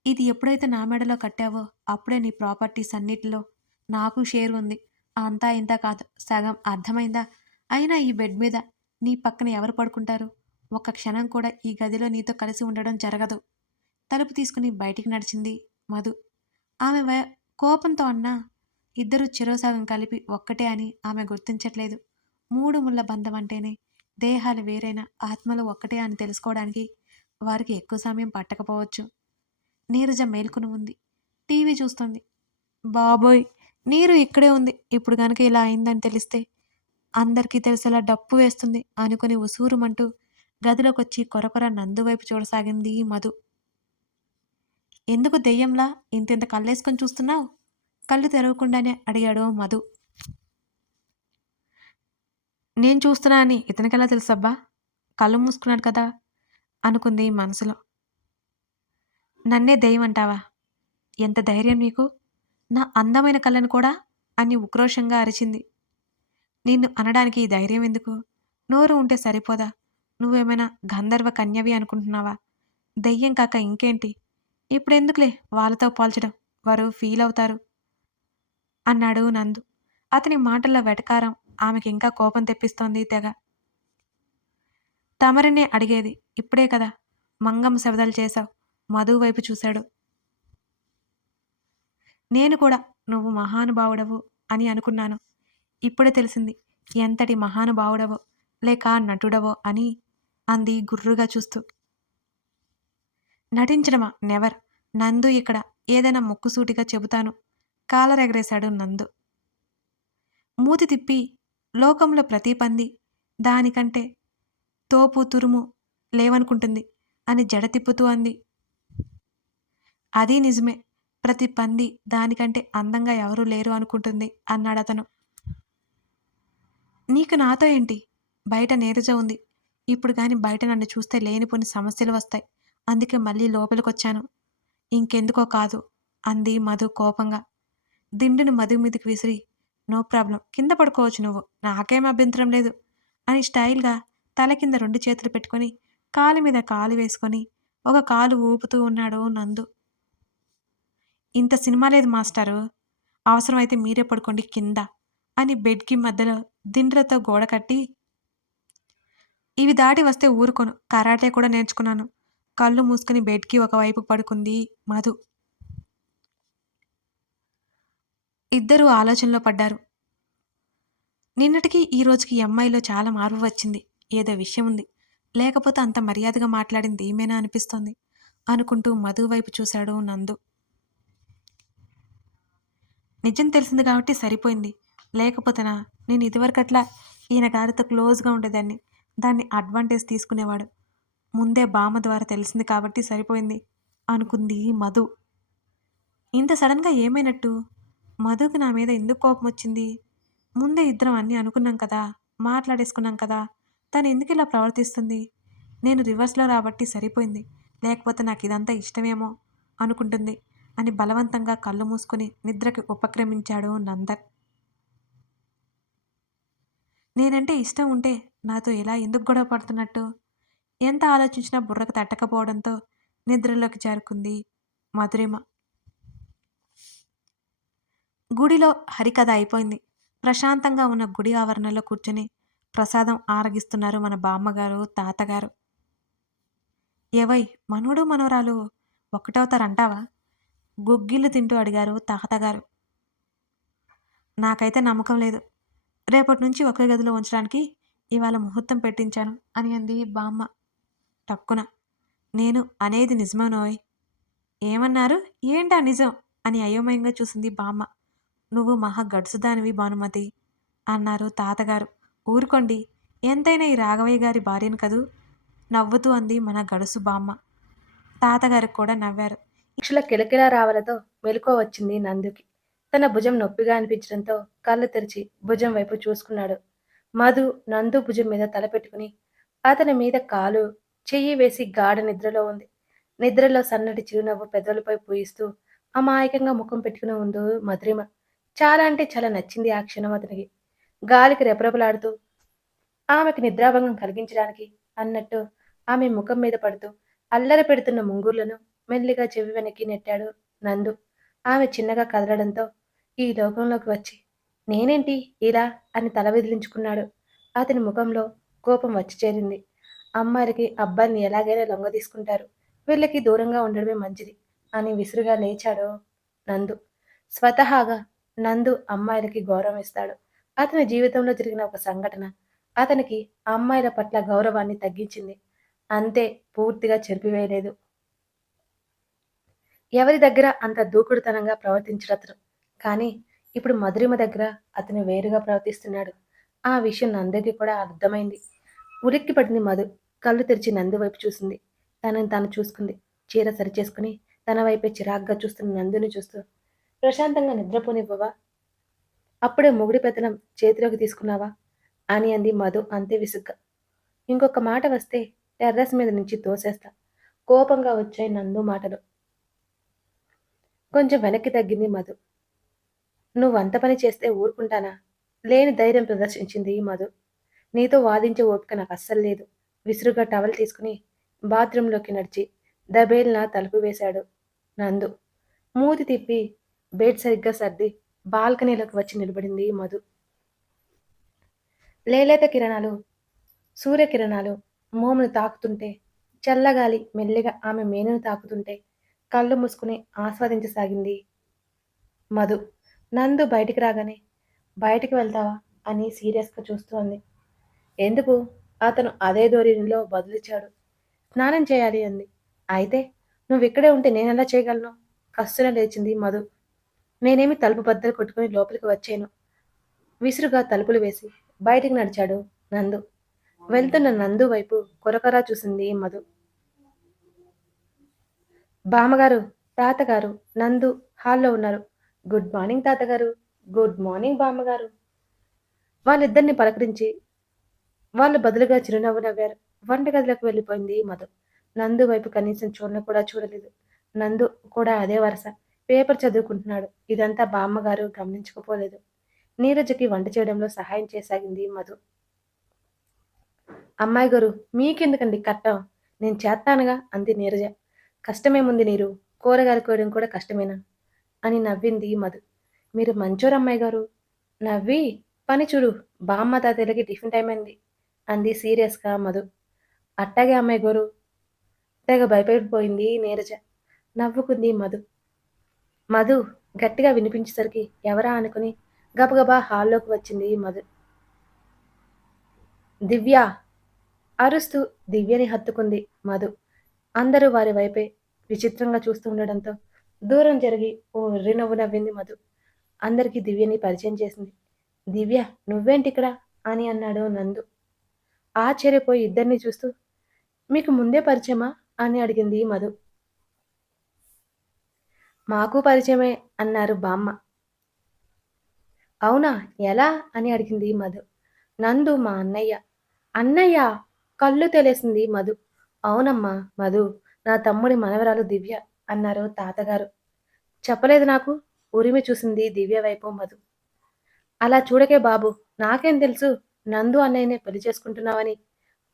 ఇది ఎప్పుడైతే నా మెడలో కట్టావో అప్పుడే నీ ప్రాపర్టీస్ అన్నిటిలో నాకు షేర్ ఉంది. అంతా ఇంత కాదు, సగం, అర్థమైందా? అయినా ఈ బెడ్ మీద నీ పక్కన ఎవరు పడుకుంటారు? ఒక్క క్షణం కూడా ఈ గదిలో నీతో కలిసి ఉండడం జరగదు. తలుపు తీసుకుని బయటికి నడిచింది మధు. ఆమె కోపంతో అన్నా, ఇద్దరూ చెరోసగం కలిపి ఒక్కటే అని ఆమె గుర్తించట్లేదు. 3 ముళ్ళ బంధం అంటేనే దేహాలు వేరైన ఆత్మలు ఒక్కటే అని తెలుసుకోవడానికి వారికి ఎక్కువ సమయం పట్టకపోవచ్చు. నీరజ మేల్కొని ఉంది. టీవీ చూస్తుంది. బాబోయ్, నీరు ఇక్కడే ఉంది. ఇప్పుడు గనక ఇలా అయిందని తెలిస్తే అందరికీ తెలిసేలా డప్పు వేస్తుంది అనుకుని ఉసూరుమంటూ గదిలోకొచ్చి కొరకొర నందు వైపు చూడసాగింది మధు. ఎందుకు దెయ్యంలా ఇంతింత కళ్ళేసుకొని చూస్తున్నావు? కళ్ళు తెరవకుండానే అడిగాడు మధు. నేను చూస్తున్నా అని ఇతనికెలా తెలుసబ్బా? కళ్ళు మూసుకున్నాడు కదా అనుకుంది మనసులో. నన్నే దెయ్యం అంటావా? ఎంత ధైర్యం నీకు? నా అందమైన కళ్ళను కూడా అని ఉక్రోషంగా అరిచింది. నిన్ను అనడానికి ఈ ధైర్యం ఎందుకు? నోరు ఉంటే సరిపోదా? నువ్వేమైనా గంధర్వ కన్యవి అనుకుంటున్నావా? దెయ్యం కాక ఇంకేంటి? ఇప్పుడెందుకులే వాళ్ళతో పోల్చడం. వారు ఫీలవుతారు అన్నాడు నందు. అతని మాటల్లో వెటకారం ఆమెకింకా కోపం తెప్పిస్తోంది తెగ. తమరినే అడిగేది. ఇప్పుడే కదా మంగమ్మ శబదాలు చేశావు. మధు వైపు చూశాడు. నేను కూడా నువ్వు మహానుభావుడవు అని అనుకున్నాను. ఇప్పుడే తెలిసింది ఎంతటి మహానుభావుడవో లేక నటుడవో అని అంది గుర్రుగా చూస్తూ. నటించడమా? నెవర్. నందు ఇక్కడ ఏదైనా ముక్కుసూటిగా చెబుతాను కాలరెగరేశాడు నందు. మూతి తిప్పి లోకంలో ప్రతి పంది దానికంటే తోపు తురుము లేవనుకుంటుంది అని జడ తిప్పుతూ అంది. అదీ నిజమే. ప్రతి పంది దానికంటే అందంగా ఎవరూ లేరు అనుకుంటుంది అన్నాడతను. నీకు నాతో ఏంటి? బయట నీరజ ఉంది. ఇప్పుడు గాని బయట నన్ను చూస్తే లేనిపోని సమస్యలు వస్తాయి. అందుకే మళ్ళీ లోపలికొచ్చాను. ఇంకెందుకో కాదు అంది మధు కోపంగా. దిండుని మధు మీదకి విసిరి నో ప్రాబ్లం కింద పడుకోవచ్చు నువ్వు. నాకేం అభ్యంతరం లేదు అని స్టైల్‌గా తల కింద 2 చేతులు పెట్టుకొని కాలు మీద కాలు వేసుకొని ఒక కాలు ఊపుతూ ఉన్నాడు నందు. ఇంత సినిమా లేదు మాస్టారు. అవసరమైతే మీరే పడుకోండి కింద అని బెడ్‌కి మధ్యలో దిండ్రతో గోడ కట్టి, ఇవి దాటి వస్తే ఊరుకోను. కరాటే కూడా నేర్చుకున్నాను. కళ్ళు మూసుకుని బెడ్‌కి ఒకవైపు పడుకుంది మధు. ఇద్దరూ ఆలోచనలో పడ్డారు. నిన్నటికి ఈ రోజుకి ఈ అమ్మాయిలో చాలా మార్పు వచ్చింది. ఏదో విషయం ఉంది. లేకపోతే అంత మర్యాదగా మాట్లాడింది ఈమెనా అనిపిస్తోంది అనుకుంటూ మధు వైపు చూశాడు నందు. నిజం తెలిసింది కాబట్టి సరిపోయింది. లేకపోతేనా నేను ఇదివరకట్లా ఈయన గారితో క్లోజ్‌గా ఉండేదాన్ని. దాన్ని అడ్వాంటేజ్ తీసుకునేవాడు. ముందే బామ్మ ద్వారా తెలిసింది కాబట్టి సరిపోయింది అనుకుంది మధు. ఇంత సడన్‌గా ఏమైనట్టు? మధుకి నా మీద ఎందుకు కోపమొచ్చింది? ముందే ఇద్దరం అన్నీ అనుకున్నాం కదా! మాట్లాడేసుకున్నాం కదా! తను ఎందుకిలా ప్రవర్తిస్తుంది? నేను రివర్స్‌లో రాబట్టి సరిపోయింది. లేకపోతే నాకిదంతా ఇష్టమేమో అనుకుంటుంది అని బలవంతంగా కళ్ళు మూసుకొని నిద్రకి ఉపక్రమించాడు నందన్. నేనంటే ఇష్టం ఉంటే నాతో ఇలా ఎందుకు గొడవ పడుతున్నట్టు? ఎంత ఆలోచించినా బుర్రకు తట్టకపోవడంతో నిద్రలోకి జారుకుంది మధురిమ. గుడిలో హరికథ అయిపోయింది. ప్రశాంతంగా ఉన్న గుడి ఆవరణలో కూర్చొని ప్రసాదం ఆరగిస్తున్నారు మన బామ్మగారు, తాతగారు. ఏవోయ్ మనవడు, మనవరాలు ఒక్కటవుతారంటావా? గుగ్గిళ్ళు తింటూ అడిగారు తాతగారు. నాకైతే నమ్మకం లేదు. రేపటి నుంచి ఒకే గదిలో ఉంచడానికి ఇవాళ ముహూర్తం పెట్టించాను అని అంది బామ్మ టక్కున. నేను అనేది నిజమేనోయ్. ఏమన్నారు? ఏంటా నిజం? అని అయోమయంగా చూసింది బామ్మ. నువ్వు మహా గడుసుదానివి భానుమతి అన్నారు తాతగారు. ఊరుకోండి. ఎంతైనా ఈ రాఘవయ్య గారి భార్యను కదూ నవ్వుతూ అంది మన గడుసు బామ్మ. తాతగారు కూడా నవ్వారు. పక్షుల కిలకిలా రావలతో మెలకువ వచ్చింది నందుకి. తన భుజం నొప్పిగా అనిపించడంతో కళ్ళు తెరిచి భుజం వైపు చూసుకున్నాడు. మధు నందు భుజం మీద తల పెట్టుకుని అతని మీద కాలు చెయ్యి వేసి గాఢ నిద్రలో ఉంది. నిద్రలో సన్నటి చిరునవ్వు పెదవులపై పూయిస్తూ అమాయకంగా ముఖం పెట్టుకుని ఉంది మధురిమ. చాలా అంటే చాలా నచ్చింది ఆ క్షణం అతనికి. గాలికి రెపరెపలాడుతూ ఆమెకు నిద్రాభంగం కలిగించడానికి అన్నట్టు ఆమె ముఖం మీద పడుతూ అల్లరి పెడుతున్న ముంగుర్లను మెల్లిగా చెవి వెనక్కి నెట్టాడు నందు. ఆమె చిన్నగా కదలడంతో ఈ లోకంలోకి వచ్చి నేనేంటి ఇలా అని తల విదిలించుకున్నాడు. అతని ముఖంలో కోపం వచ్చి చేరింది. అమ్మాయిలకి అబ్బాయిని ఎలాగైనా లొంగ తీసుకుంటారు. వీళ్ళకి దూరంగా ఉండడమే మంచిది అని విసురుగా లేచాడు నందు. స్వతహాగా నందు అమ్మాయిలకి గౌరవం ఇస్తాడు. అతని జీవితంలో జరిగిన ఒక సంఘటన అతనికి ఆ అమ్మాయిల పట్ల గౌరవాన్ని తగ్గించింది. అంతే, పూర్తిగా చెరిపివేయలేదు. ఎవరి దగ్గర అంత దూకుడుతనంగా ప్రవర్తించడతను. కానీ ఇప్పుడు మధురిమ దగ్గర అతను వేరుగా ప్రవర్తిస్తున్నాడు. ఆ విషయం నందుకి కూడా అర్థమైంది. ఉలిక్కిపడింది మధు. కళ్ళు తెరిచి నందు వైపు చూసింది. తనని తాను చూసుకుంది. చీర సరిచేసుకుని తన వైపే చిరాగ్గా చూస్తున్న నందుని చూస్తూ ప్రశాంతంగా నిద్రపోనివ్వవా? అప్పుడే మొగుడి పెత్తనం చేతిలోకి తీసుకున్నావా? అని అంది మధు అంతే విసుగ్గా. ఇంకొక మాట వస్తే టెర్రస్ మీద నుంచి తోసేస్తా. కోపంగా వచ్చాయి నందు మాటలు. కొంచెం వెనక్కి తగ్గింది మధు. నువ్వంత పని చేస్తే ఊరుకుంటానా? లేని ధైర్యం ప్రదర్శించింది మధు. నీతో వాదించే ఓపిక నాకు అస్సలు లేదు. విసురుగా టవల్ తీసుకుని బాత్రూంలోకి నడిచి దబేల్న తలుపు వేశాడు నందు. మూతి తిప్పి బెడ్ సరిగ్గా సర్ది బాల్కనీలోకి వచ్చి నిలబడింది మధు. లేలేత కిరణాలు, సూర్యకిరణాలు మోమును తాకుతుంటే, చల్లగాలి మెల్లిగా ఆమె మేనును తాకుతుంటే కళ్ళు మూసుకుని ఆస్వాదించసాగింది మధు. నందు బయటికి రాగానే, బయటికి వెళ్తావా అని సీరియస్గా చూస్తూ అంది. ఎందుకు? అతను అదే ధోరణిలో బదులిచ్చాడు. స్నానం చేయాలి అంది. అయితే నువ్విక్కడే ఉంటే నేనెలా చేయగలను? కస్సున లేచింది మధు. నేనేమి తలుపు బద్దలు కొట్టుకుని లోపలికి వచ్చాను. విసురుగా తలుపులు వేసి బయటికి నడిచాడు నందు. వెళ్తున్న నందు వైపు కొరకొరా చూసింది మధు. బామ్మగారు, తాతగారు, నందు హాల్లో ఉన్నారు. గుడ్ మార్నింగ్ తాతగారు. గుడ్ మార్నింగ్ బామ్మగారు. వాళ్ళిద్దరిని పలకరించి వాళ్ళు బదులుగా చిరునవ్వు నవ్వారు. వంటగదిలోకి వెళ్ళిపోయింది మధు. నందు వైపు కనీసం చూడను కూడా చూడలేదు. నందు కూడా అదే వరస. పేపర్ చదువుకుంటున్నాడు. ఇదంతా బామ్మగారు గమనించకపోలేదు. నీరజకి వంట చేయడంలో సహాయం చేసాగింది మధు. అమ్మాయి గారు, మీకెందుకండి కట్టం? నేను చేత్తానుగా అంది నీరజ. కష్టమేముంది నీరు? కూరగాయలు కోయడం కూడా కష్టమేనా? అని నవ్వింది మధు. మీరు మంచోరు అమ్మాయి గారు. నవ్వి పని చూడు. బామ్మ తాతయ్యలకి టిఫిన్ టైం అయింది అంది సీరియస్గా మధు. అట్టాగే అమ్మాయి గారు. తెగ భయపడిపోయింది నీరజ. నవ్వుకుంది మధు. మధు గట్టిగా వినిపించేసరికి ఎవరా అనుకుని గబగబా హాల్లోకి వచ్చింది మధు. దివ్య అరుస్తూ దివ్యని హత్తుకుంది మధు. అందరూ వారి వైపే విచిత్రంగా చూస్తూ ఉండడంతో దూరం జరిగి ఓ వెర్రి నవ్వు నవ్వింది మధు. అందరికీ దివ్యని పరిచయం చేసింది. దివ్య, నువ్వేంటిక్కడ అని అన్నాడు నందు. ఆశ్చర్యపోయి ఇద్దరిని చూస్తూ మీకు ముందే పరిచయమా అని అడిగింది మధు. మాకు పరిచయమే అన్నారు బామ్మ. అవునా, ఎలా అని అడిగింది మధు. నందు మా అన్నయ్య. అన్నయ్య కళ్ళు తెలిసింది మధు. అవునమ్మా మధు, నా తమ్ముడి మనవరాలు దివ్య అన్నారు తాతగారు. చెప్పలేదు నాకు. ఉరిమి చూసింది దివ్య వైపు మధు. అలా చూడకే బాబు, నాకేం తెలుసు నందు అన్నయ్యనే పెళ్లి చేసుకుంటున్నావని.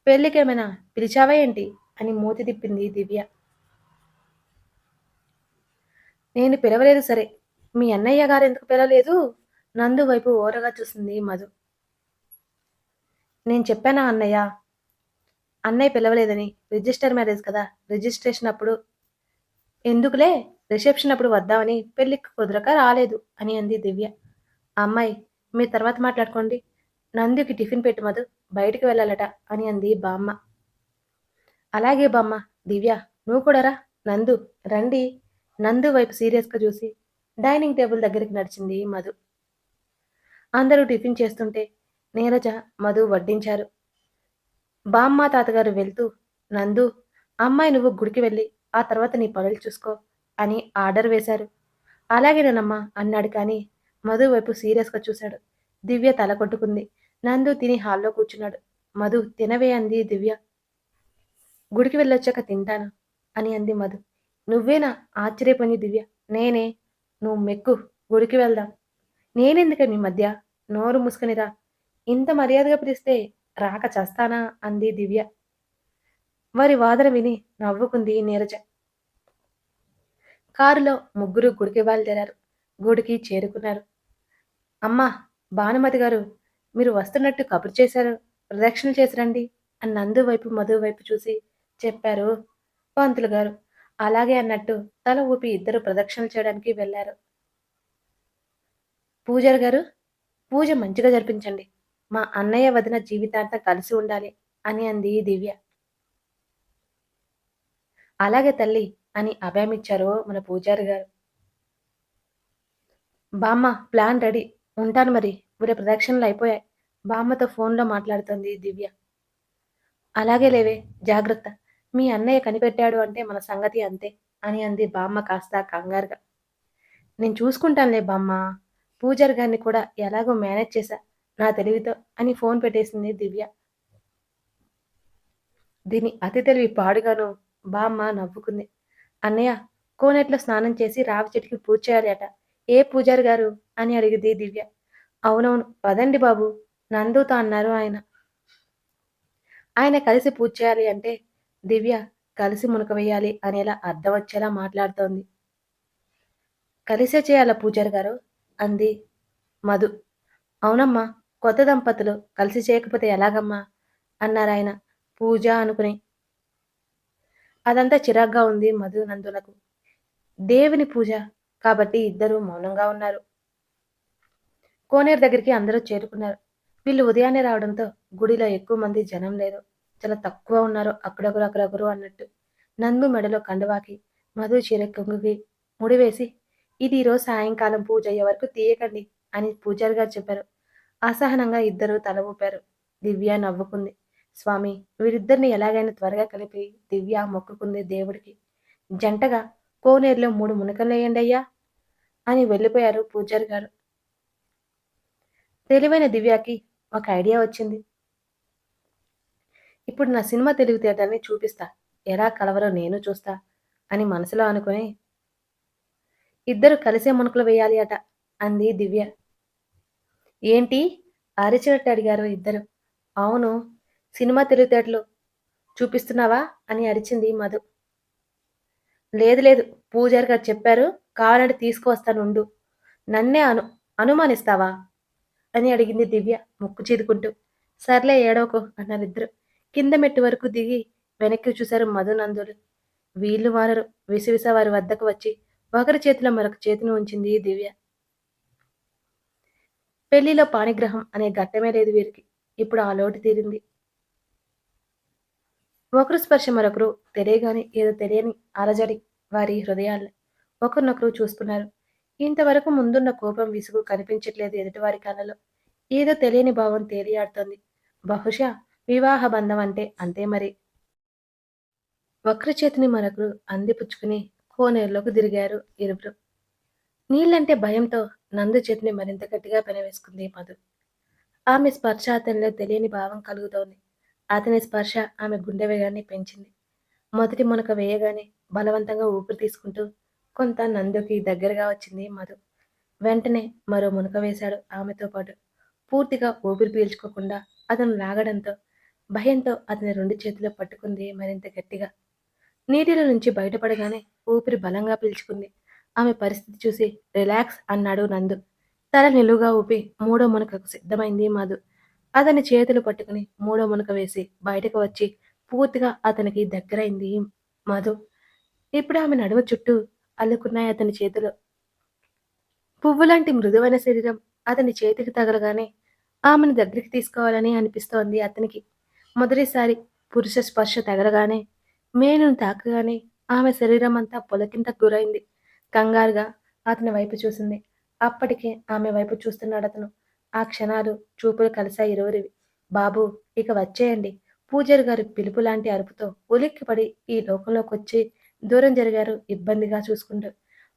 పెళ్లికేమైనా పిలిచావా ఏంటి అని మూతి తిప్పింది దివ్య. నేను పిలవలేదు సరే, మీ అన్నయ్య గారు ఎందుకు పిలవలేదు? నందు వైపు ఓరగా చూసింది మధు. నేను చెప్పానా అన్నయ్య? అన్నయ్య పిలవలేదని. రిజిస్టర్ మ్యారేజ్ కదా, రిజిస్ట్రేషన్ అప్పుడు ఎందుకులే, రిసెప్షన్ అప్పుడు వద్దామని పెళ్లికి కుదరక రాలేదు అని అంది దివ్య. అమ్మాయి, మీరు తర్వాత మాట్లాడుకోండి. నందుకి టిఫిన్ పెట్టు మధు, బయటికి వెళ్ళాలట అని అంది బామ్మ. అలాగే బామ్మ. దివ్య, నువ్వు కూడా రా. నందు, రండి. నందు వైపు సీరియస్గా చూసి డైనింగ్ టేబుల్ దగ్గరికి నడిచింది మధు. అందరూ టిఫిన్ చేస్తుంటే నీరజ, మధు వడ్డించారు. బామ్మ తాతగారు వెళ్తూ, నందు, అమ్మాయి నువ్వు గుడికి వెళ్ళి ఆ తర్వాత నీ పనులు చూసుకో అని ఆర్డర్ వేశారు. అలాగేనమ్మా అన్నాడు కానీ మధు వైపు సీరియస్గా చూశాడు. దివ్య తల కొట్టుకుంది. నందు తిని హాల్లో కూర్చున్నాడు. మధు, తినవే అంది దివ్య. గుడికి వెళ్ళొచ్చాక తింటాను అని అంది మధు. నువ్వేనా? ఆశ్చర్యపోయింది దివ్య. నేనే. నువ్వు మెక్కు, గుడికి వెళ్దాం. నేనెందుకే మీ మధ్య? నోరు మూసుకునిరా. ఇంత మర్యాదగా పిలిస్తే రాక చస్తానా అంది దివ్య. వారి వాదన విని నవ్వుకుంది నీరజ. కారులో ముగ్గురు గుడికి బయలుదేరారు. గుడికి చేరుకున్నారు. అమ్మా, భానుమతి గారు, మీరు వస్తున్నట్టు కబురు చేశారు. ప్రదక్షిణ చేసి రండి అని నందు వైపు మధు వైపు చూసి చెప్పారు పంతులు గారు. అలాగే అన్నట్టు తల ఊపి ఇద్దరు ప్రదక్షిణలు చేయడానికి వెళ్ళారు. పూజారి గారు, పూజ మంచిగా జరిపించండి. మా అన్నయ్య వదిన జీవితాంతం కలిసి ఉండాలి అని అంది దివ్య. అలాగే తల్లి అని అభయమిచ్చారు మన పూజారి గారు. బామ్మ, ప్లాన్ రెడీ. ఉంటాను మరి. వీళ్ళ ప్రదక్షిణలు అయిపోయాయి. బామ్మతో ఫోన్లో మాట్లాడుతుంది దివ్య. అలాగే లేవే, జాగ్రత్త. మీ అన్నయ్య కనిపెట్టాడు అంటే మన సంగతి అంతే అని అంది బామ్మ కాస్త కంగారుగా. నేను చూసుకుంటానులే బామ్మ. పూజారి గారిని కూడా ఎలాగో మేనేజ్ చేశా నా తెలివితో అని ఫోన్ పెట్టేసింది దివ్య. దీని అతి తెలివి పాడుగాను బామ్మ నవ్వుకుంది. అన్నయ్య, కోనేట్లో స్నానం చేసి రావి చెట్టుకి పూజ చేయాలి అట. ఏ పూజారి గారు అని అడిగింది దివ్య. అవునవును, పదండి బాబు, నందుతో అన్నారు ఆయన. ఆయన కలిసి పూజ చేయాలి అంటే దివ్య కలిసి మునక వేయాలి అనేలా అర్థం వచ్చేలా మాట్లాడుతోంది. కలిసే చేయాలా పూజారి గారు అంది మధు. అవునమ్మా, కొత్త దంపతులు కలిసి చేయకపోతే ఎలాగమ్మా అన్నారాయన పూజ అనుకుని. అదంతా చిరాగ్గా ఉంది మధు నందులకు. దేవుని పూజ కాబట్టి ఇద్దరూ మౌనంగా ఉన్నారు. కోనేరు దగ్గరికి అందరూ చేరుకున్నారు. వీళ్ళు ఉదయాన్నే రావడంతో గుడిలో ఎక్కువ మంది జనం లేరు. చాలా తక్కువ ఉన్నారు, అక్కడొకరు అక్కడొకరు అన్నట్టు. నందు మెడలో కండువాకి, మధు చీర కొంగుకి ముడివేసి, ఇది ఈరోజు సాయంకాలం పూజ అయ్యే వరకు తీయకండి అని పూజారి గారు చెప్పారు. అసహనంగా ఇద్దరూ తల ఊపారు. దివ్య నవ్వుకుంది. స్వామి, వీరిద్దరిని ఎలాగైనా త్వరగా కలిపి దివ్య మొక్కుకుంది దేవుడికి. జంటగా కోనేరులో 3 మునకలేయండయ్యా అని వెళ్ళిపోయారు పూజారి గారు. తెలివైన దివ్యకి ఒక ఐడియా వచ్చింది. ఇప్పుడు నా సినిమా తెలివితేటల్ని చూపిస్తా. ఎలా కలవరో నేను చూస్తా అని మనసులో అనుకుని, ఇద్దరు కలిసే మునకలు వేయాలి అట అంది దివ్య. ఏంటి అరిచినట్టు అడిగారు ఇద్దరు. అవును, సినిమా తెలివితేటలు చూపిస్తున్నావా అని అరిచింది మధు. లేదు లేదు, పూజారి గారు చెప్పారు, కావాలంటే తీసుకువస్తానుండు. నన్నే అనుమానిస్తావా అని అడిగింది దివ్య ముక్కు చీదుకుంటూ. సర్లే ఏడవకు అన్నారిద్దరు. కింద మెట్టు వరకు దిగి వెనక్కి చూశారు మధునందులు. వీళ్ళు మారరు. విసవిస వారి వద్దకు వచ్చి ఒకరి చేతిలో మరొక చేతిని ఉంచింది దివ్య. పెళ్లిలో పాణిగ్రహం అనే ఘట్టమే లేదు వీరికి. ఇప్పుడు ఆ లోటు తీరింది. ఒకరు స్పర్శ మరొకరు తెలియగానే ఏదో తెలియని అలజడి వారి హృదయాల్లో. ఒకరినొకరు చూసుకున్నారు. ఇంతవరకు ముందున్న కోపం విసుగు కనిపించట్లేదు ఎదుటివారి కళ్ళలో. ఏదో తెలియని భావం తేలియాడుతోంది. బహుశా వివాహ బంధం అంటే అంతే మరి. ఒకరి చేతిని మరొకరు అందిపుచ్చుకుని కోనేరులోకి దిరిగారు ఇరువురు. నీళ్ళంటే భయంతో నందు చేతిని మరింత గట్టిగా పెనవేసుకుంది మధు. ఆమె స్పర్శ అతనిలో తెలియని భావం కలుగుతోంది. అతని స్పర్శ ఆమె గుండె వేగాన్ని పెంచింది. మొదటి మునక వేయగానే బలవంతంగా ఊపిరి తీసుకుంటూ కొంత నందుకి దగ్గరగా వచ్చింది మధు. వెంటనే మరో మునక వేశాడు ఆమెతో పాటు. పూర్తిగా ఊపిరి పీల్చుకోకుండా అతను లాగడంతో భయంతో అతని 2 చేతులు పట్టుకుంది మరింత గట్టిగా. నీటిలో నుంచి బయటపడగానే ఊపిరి బలంగా పీల్చుకుంది. ఆమె పరిస్థితి చూసి రిలాక్స్ అన్నాడు నందు. తల నిలువుగా ఊపి మూడో మునకకు సిద్ధమైంది మధు. అతని చేతులు పట్టుకుని మూడో మునక వేసి బయటకు వచ్చి పూర్తిగా అతనికి దగ్గరైంది మధు. ఇప్పుడు ఆమె నడుము చుట్టూ అల్లుకున్నాయి అతని చేతులు. పువ్వులాంటి మృదువైన శరీరం అతని చేతికి తగలగానే ఆమెను దగ్గరికి తీసుకోవాలని అనిపిస్తోంది అతనికి. మొదటిసారి పురుష స్పర్శ తగలగానే, మేనును తాకగానే ఆమె శరీరం అంతా పులకింతకు గురైంది. కంగారుగా అతని వైపు చూసింది. అప్పటికే ఆమె వైపు చూస్తున్నాడతను. ఆ క్షణాలు చూపులు కలిశాయి ఇరువురివి. బాబూ, ఇక వచ్చేయండి. పూజారి గారి పిలుపు లాంటి అరుపుతో ఉలిక్కిపడి ఈ లోకంలోకొచ్చి దూరం జరిగారు ఇబ్బందిగా చూసుకుంటూ.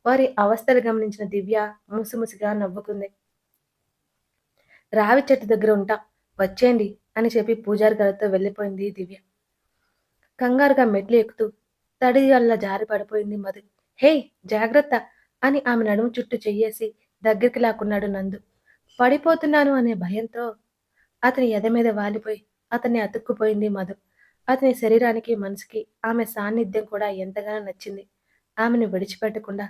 వారి అవస్థలు గమనించిన దివ్య ముసిముసిగా నవ్వుకుంది. రావి చెట్టు దగ్గర ఉంటా, వచ్చేయండి అని చెప్పి పూజారి గారితో వెళ్ళిపోయింది దివ్య. కంగారుగా మెట్లు ఎక్కుతూ తడి వల్ల జారి పడిపోయింది మధు. హే, జాగ్రత్త అని ఆమె నడుము చుట్టూ చెయ్యేసి దగ్గరికి లాక్కున్నాడు నందు. పడిపోతున్నాను అనే భయంతో అతని ఎద మీద వాలిపోయి అతన్ని అతుక్కుపోయింది మధు. అతని శరీరానికి మనసుకి ఆమె సాన్నిధ్యం కూడా ఎంతగానో నచ్చింది. ఆమెను విడిచిపెట్టకుండా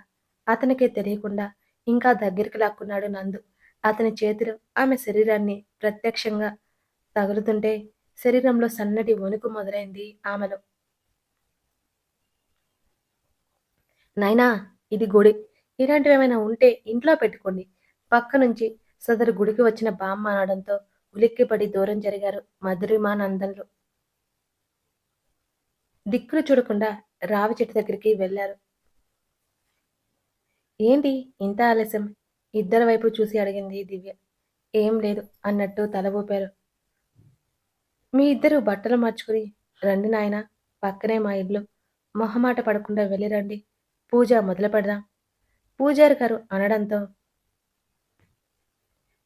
అతనికే తెలియకుండా ఇంకా దగ్గరికి లాక్కున్నాడు నందు. అతని చేతులు ఆమె శరీరాన్ని ప్రత్యక్షంగా తగులుతుంటే శరీరంలో సన్నటి వణుకు మొదలైంది ఆమెలో. నైనా, ఇది గుడి. ఇలాంటివేమైనా ఉంటే ఇంట్లో పెట్టుకోండి. పక్క నుంచి సదరు గుడికి వచ్చిన బామ్మ అనడంతో ఉలిక్కిపడి దూరం జరిగారు మధురిమానందన్లు. దిక్కులు చూడకుండా రావి చెట్టు దగ్గరికి వెళ్లారు. ఏంటి ఇంత ఆలస్యం? ఇద్దరి వైపు చూసి అడిగింది దివ్య. ఏం లేదు అన్నట్టు తల ఊపారు. మీ ఇద్దరు బట్టలు మార్చుకుని రండి నాయనా, పక్కనే మా ఇల్లు. మొహమాట పడకుండా వెళ్ళిరండి. పూజ మొదలు పెడదాం పూజారి గారు అనడంతో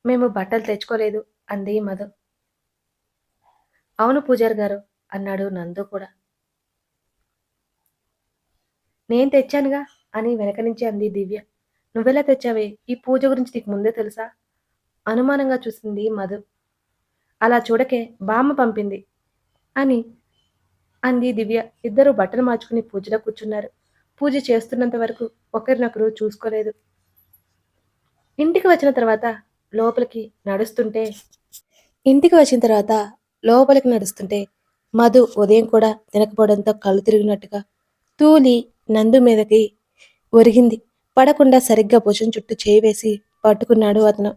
మేము బట్టలు తెచ్చుకోలేదు అంది మధు. అవును పూజారి గారు, అన్నాడు నందు కూడా. నేను తెచ్చానుగా అని వెనక నుంచి అంది దివ్య. నువ్వెలా తెచ్చావే? ఈ పూజ గురించి నీకు ముందే తెలుసా? అనుమానంగా చూసింది మధు. అలా చూడకే బామ్మ పంపింది అని అంది దివ్య. ఇద్దరు బట్టలు మార్చుకుని పూజలో కూర్చున్నారు. పూజ చేస్తున్నంత వరకు ఒకరినొకరు చూసుకోలేదు. ఇంటికి వచ్చిన తర్వాత లోపలికి నడుస్తుంటే ఇంటికి వచ్చిన తర్వాత లోపలికి నడుస్తుంటే మధు ఉదయం కూడా తినకపోవడంతో కళ్ళు తిరిగినట్టుగా తూలి నందు మీదకి ఒరిగింది. పడకుండా సరిగ్గా భుజం చుట్టూ చేయి వేసి పట్టుకున్నాడు అతను.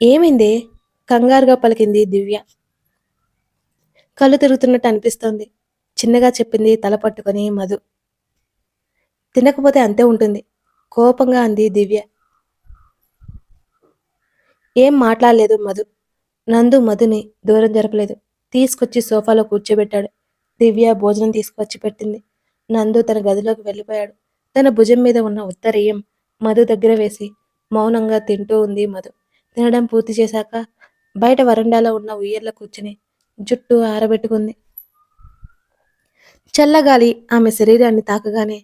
ఏమైందే? కంగారుగా పలికింది దివ్య. కళ్ళు తిరుగుతున్నట్టు అనిపిస్తోంది చిన్నగా చెప్పింది తల పట్టుకొని మధు. తినకపోతే అంతే ఉంటుంది కోపంగా అంది దివ్య. ఏం మాట్లాడలేదు మధు. నందు మధుని దూరం జరపలేదు. తీసుకొచ్చి సోఫాలో కూర్చోబెట్టాడు. దివ్య భోజనం తీసుకువచ్చి పెట్టింది. నందు తన గదిలోకి వెళ్ళిపోయాడు. తన భుజం మీద ఉన్న ఉత్తరీయం మధు దగ్గర వేసి మౌనంగా తింటూ ఉంది మధు. తినడం పూర్తి చేశాక బయట వరండాలో ఉన్న ఉయ్యల్లో కూర్చుని జుట్టు ఆరబెట్టుకుంది. చల్లగాలి ఆమె శరీరాన్ని తాకగానే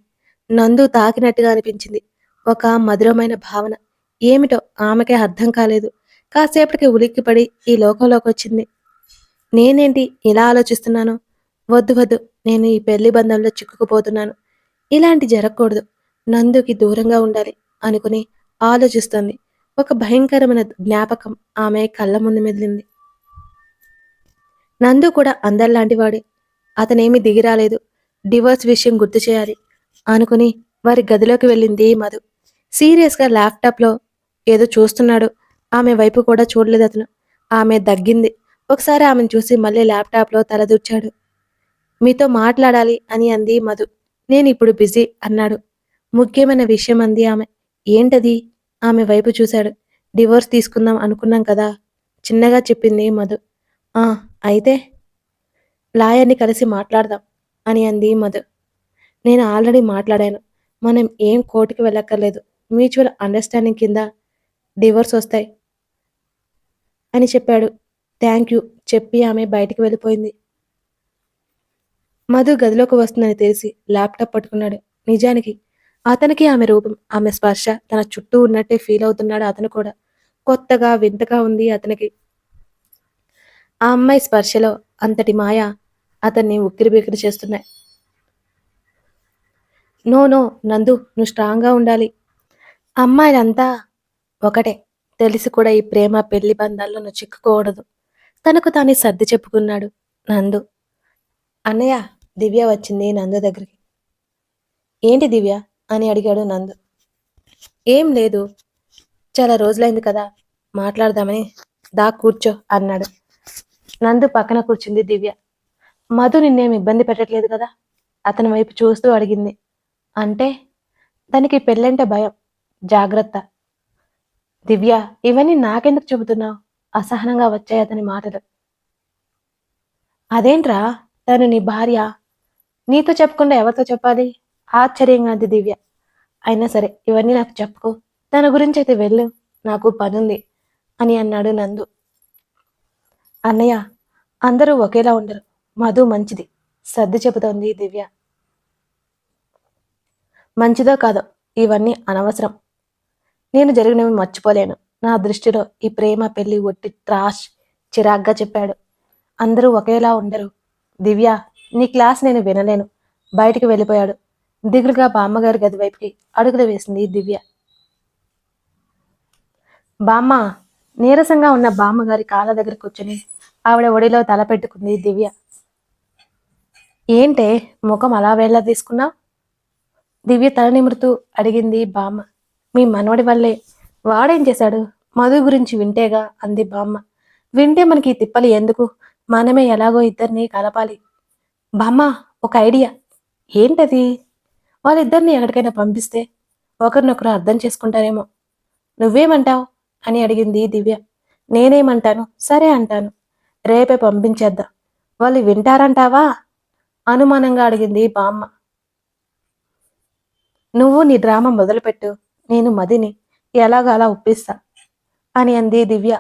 నందు తాకినట్టుగా అనిపించింది. ఒక మధురమైన భావన. ఏమిటో ఆమెకే అర్థం కాలేదు. కాసేపటికి ఉలిక్కిపడి ఈ లోకంలోకి వచ్చింది. నేనేంటి ఇలా ఆలోచిస్తున్నాను? వద్దు వద్దు, నేను ఈ పెళ్లి బంధంలో చిక్కుకుపోతున్నాను. ఇలాంటి జరగకూడదు. నందుకి దూరంగా ఉండాలి అనుకుని ఆలోచిస్తోంది. ఒక భయంకరమైన జ్ఞాపకం ఆమె కళ్ళ ముందు మెదిలింది. నందు కూడా అందరిలాంటివాడే. అతనేమీ దిగిరాలేదు. డివోర్స్ విషయం గుర్తు చేయాలి అనుకుని వారి గదిలోకి వెళ్ళింది మధు. సీరియస్గా ల్యాప్టాప్లో ఏదో చూస్తున్నాడు. ఆమె వైపు కూడా చూడలేదు అతను. ఆమె దగ్గింది. ఒకసారి ఆమెను చూసి మళ్ళీ ల్యాప్టాప్లో తలదూర్చాడు. మీతో మాట్లాడాలి అని అంది మధు. నేను ఇప్పుడు బిజీ అన్నాడు. ముఖ్యమైన విషయం అంది ఆమె. ఏంటది? ఆమె వైపు చూశాడు. డివోర్స్ తీసుకుందాం అనుకున్నాం కదా చిన్నగా చెప్పింది మధు. ఆ అయితే లాయర్ని కలిసి మాట్లాడదాం అని అంది మధు. నేను ఆల్రెడీ మాట్లాడాను. మనం ఏం కోర్టుకి వెళ్ళక్కర్లేదు. మ్యూచువల్ అండర్స్టాండింగ్ కింద డివోర్స్ వస్తాయి అని చెప్పాడు. థ్యాంక్ యూ చెప్పి ఆమె బయటికి వెళ్ళిపోయింది. మధు గదిలోకి వస్తుందని తెలిసి ల్యాప్టాప్ పట్టుకున్నాడు. నిజానికి అతనికి ఆమె రూపం, ఆమె స్పర్శ తన చుట్టూ ఉన్నట్టే ఫీల్ అవుతున్నాడు అతను కూడా. కొత్తగా వింతగా ఉంది అతనికి. ఆ అమ్మాయి స్పర్శలో అంతటి మాయ అతన్ని ఉక్కిరిబిక్కిరి చేస్తున్నాయి. నో నో నందు, నువ్వు స్ట్రాంగ్గా ఉండాలి. అమ్మాయిలంతా ఒకటే. తెలిసి కూడా ఈ ప్రేమ పెళ్లి బంధాల్లో నువ్వు చిక్కుకోకూడదు. తనకు తానే సర్ది చెప్పుకున్నాడు నందు. అన్నయ్య, దివ్య వచ్చింది నందు దగ్గరికి. ఏంటి దివ్య అని అడిగాడు నందు. ఏం లేదు, చాలా రోజులైంది కదా మాట్లాడదామని. దా కూర్చో అన్నాడు. నందు పక్కన కూర్చుంది దివ్య. మధు నిన్నేం ఇబ్బంది పెట్టట్లేదు కదా? అతని వైపు చూస్తూ అడిగింది. అంటే తనకి పెళ్ళంటే భయం. జాగ్రత్త. దివ్య, ఇవన్నీ నాకెందుకు చెబుతున్నావు? అసహనంగా వచ్చాయి అతని మాటలు. అదేంట్రా, తను నీ భార్య. నీతో చెప్పకుండా ఎవరితో చెప్పాలి? ఆశ్చర్యంగా అంది దివ్య. అయినా సరే ఇవన్నీ నాకు చెప్పుకో. తన గురించి అయితే వెళ్ళు, నాకు పనుంది అని అన్నాడు నందు. అన్నయ్య, అందరూ ఒకేలా ఉండరు. మధు మంచిది సర్ది చెబుతోంది దివ్య. మంచిదో కాదో ఇవన్నీ అనవసరం. నేను జరిగినవి మర్చిపోలేను. నా దృష్టిలో ఈ ప్రేమ పెళ్లి ఒట్టి ట్రాష్ చిరాగ్గా చెప్పాడు. అందరూ ఒకేలా ఉండరు. దివ్య, నీ క్లాస్ నేను వినలేను. బయటికి వెళ్ళిపోయాడు. దిగులుగా బామ్మగారి గది వైపుకి అడుగులు వేసింది దివ్య. బామ్మ. నీరసంగా ఉన్న బామ్మగారి కాళ్ళ దగ్గర కూర్చొని ఆవిడ ఒడిలో తల పెట్టుకుంది దివ్య. ఏంటే ముఖం అలా వేళ్ళ తీసుకున్నావు? దివ్య తల నిమురుతూ అడిగింది బామ్మ. మీ మనవడి వల్లే. వాడేం చేశాడు? మధు గురించి వింటేగా అంది బామ్మ. వింటే మనకి ఈ తిప్పలు ఎందుకు? మనమే ఎలాగో ఇద్దరిని కలపాలి. బామ్మ, ఒక ఐడియా. ఏంటది? వాళ్ళిద్దరిని ఎక్కడికైనా పంపిస్తే ఒకరినొకరు అర్థం చేసుకుంటారేమో. నువ్వేమంటావు అని అడిగింది దివ్య. నేనేమంటాను, సరే అంటాను. రేపే పంపించేద్దాం. వాళ్ళు వింటారంటావా అనుమానంగా అడిగింది బామ్మ. నువ్వు నీ డ్రామా మొదలుపెట్టు, నేను మదిని ఎలాగో అలా ఒప్పిస్తా అని అంది దివ్య.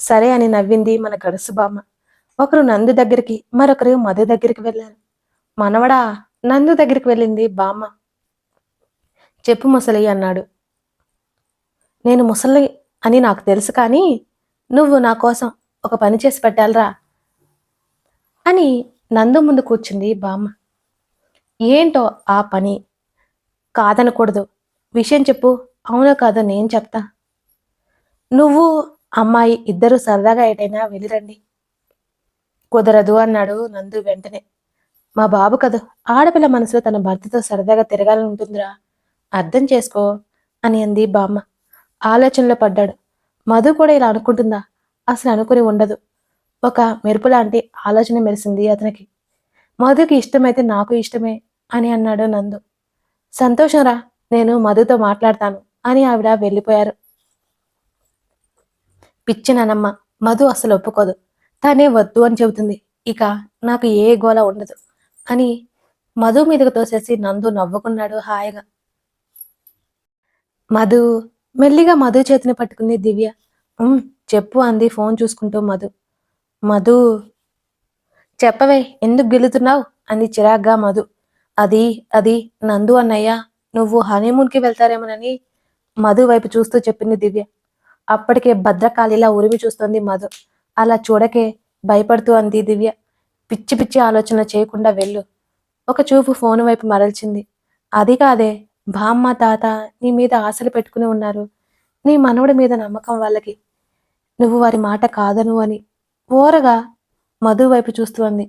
సరే అని నవ్వింది మన గడుసు బామ్మ. ఒకరు నందు దగ్గరికి, మరొకరు మధు దగ్గరికి వెళ్ళారు. మనవడా, నందు దగ్గరికి వెళ్ళింది బామ్మ. చెప్పు ముసలి అన్నాడు. నేను ముసలి అని నాకు తెలుసు కానీ నువ్వు నా కోసం ఒక పని చేసి పెట్టాలిరా అని నందు ముందు కూర్చుంది బామ్మ. ఏంటో ఆ పని? కాదనకూడదు, విషయం చెప్పు. అవునో కాదో నేను చెప్తా. నువ్వు అమ్మాయి ఇద్దరు సరదాగా ఎటైనా వెళ్ళిరండి. కుదరదు అన్నాడు నందు వెంటనే. మా బాబు కదూ, ఆడపిల్ల మనసులో తన భర్తతో సరదాగా తిరగాలని ఉంటుందిరా, అర్థం చేసుకో అని అంది బామ్మ. ఆలోచనలో పడ్డాడు. మధు కూడా ఇలా అనుకుంటుందా? అసలు అనుకుని ఉండదు. ఒక మెరుపు లాంటి ఆలోచన మెరిసింది అతనికి. మధుకి ఇష్టమైతే నాకు ఇష్టమే అని అన్నాడు నందు. సంతోషంరా, నేను మధుతో మాట్లాడతాను అని ఆవిడ వెళ్ళిపోయారు. పిచ్చి నానమ్మ, మధు అసలు ఒప్పుకోదు, తనే వద్దు అని చెబుతుంది. ఇక నాకు ఏ గోల ఉండదు అని మధు మీదకు తోసేసి నందు నవ్వుకున్నాడు హాయిగా. మధు, మెల్లిగా మధు చేతిని పట్టుకుంది దివ్య. "ఉమ్, చెప్పు" అంది ఫోన్ చూసుకుంటూ మధు. మధు, చెప్పవే, ఎందుకు గెలుతున్నావు అంది చిరాగ్గా మధు. అది అది నందు అన్నయ్య, నువ్వు హనీమూన్కి వెళ్తారేమోనని మధు వైపు చూస్తూ చెప్పింది దివ్య. అప్పటికే భద్రకాళిలా ఉరిమి చూస్తోంది మధు. అలా చూడకే, భయపడుతూ అంది దివ్య. పిచ్చి పిచ్చి ఆలోచన చేయకుండా వెళ్ళు. ఒక చూపు ఫోన్ వైపు మరల్చింది. అది కాదే, బామ్మ తాత నీ మీద ఆశలు పెట్టుకుని ఉన్నారు. నీ మనవడి మీద నమ్మకం వాళ్ళకి. నువ్వు వారి మాట కాదను అని ఓరగా మధు వైపు చూస్తూ అంది.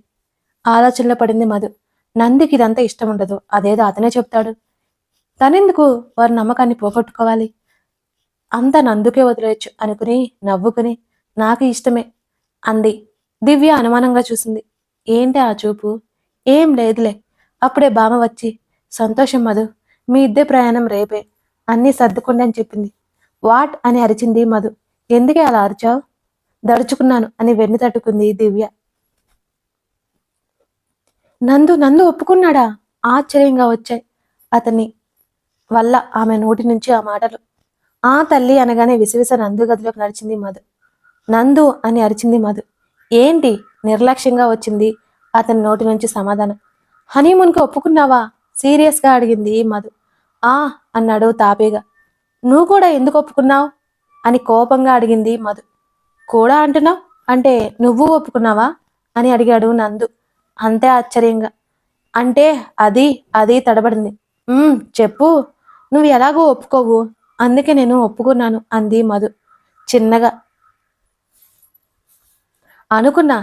ఆలోచనలో పడింది మధు. నందికి ఇదంతా ఇష్టం ఉండదు, అదేదో అతనే చెప్తాడు. తనెందుకు వారి నమ్మకాన్ని పోగొట్టుకోవాలి? అంతా నందుకే వదిలేయచ్చు అనుకుని నవ్వుకుని నాకు ఇష్టమే అంది. దివ్య అనుమానంగా చూసింది. ఏంటి ఆ చూపు? ఏం లేదులే. అప్పుడే బామ్మ వచ్చి, సంతోషం మధు, మీ ఇద్దరి ప్రయాణం రేపే, అన్నీ సర్దుకోండి అని చెప్పింది. వాట్ అని అరిచింది మధు. ఎందుకే అలా అరిచావు? దడుచుకున్నాను అని వెన్ను తట్టుకుంది దివ్య. నందు నందు ఒప్పుకున్నాడా? ఆశ్చర్యంగా వచ్చాయి అతన్ని వల్ల ఆమె నోటి నుంచి ఆ మాటలు. ఆ తల్లి అనగానే విసివిస నందు గదిలోకి నడిచింది మధు. నందు అని అరిచింది మధు. ఏంటి? నిర్లక్ష్యంగా వచ్చింది అతని నోటి నుంచి సమాధానం. హనీమూన్కి ఒప్పుకున్నావా? సీరియస్గా అడిగింది మధు. ఆ అన్నాడు తాపీగా. నువ్వు కూడా ఎందుకు ఒప్పుకున్నావు అని కోపంగా అడిగింది మధు. కూడా అంటున్నావు అంటే నువ్వు ఒప్పుకున్నావా అని అడిగాడు నందు అంతే ఆశ్చర్యంగా. అంటే అది అది తడబడింది. చెప్పు, నువ్వు ఎలాగో ఒప్పుకోవు, అందుకే నేను ఒప్పుకున్నాను అంది మధు చిన్నగా. అనుకున్నా,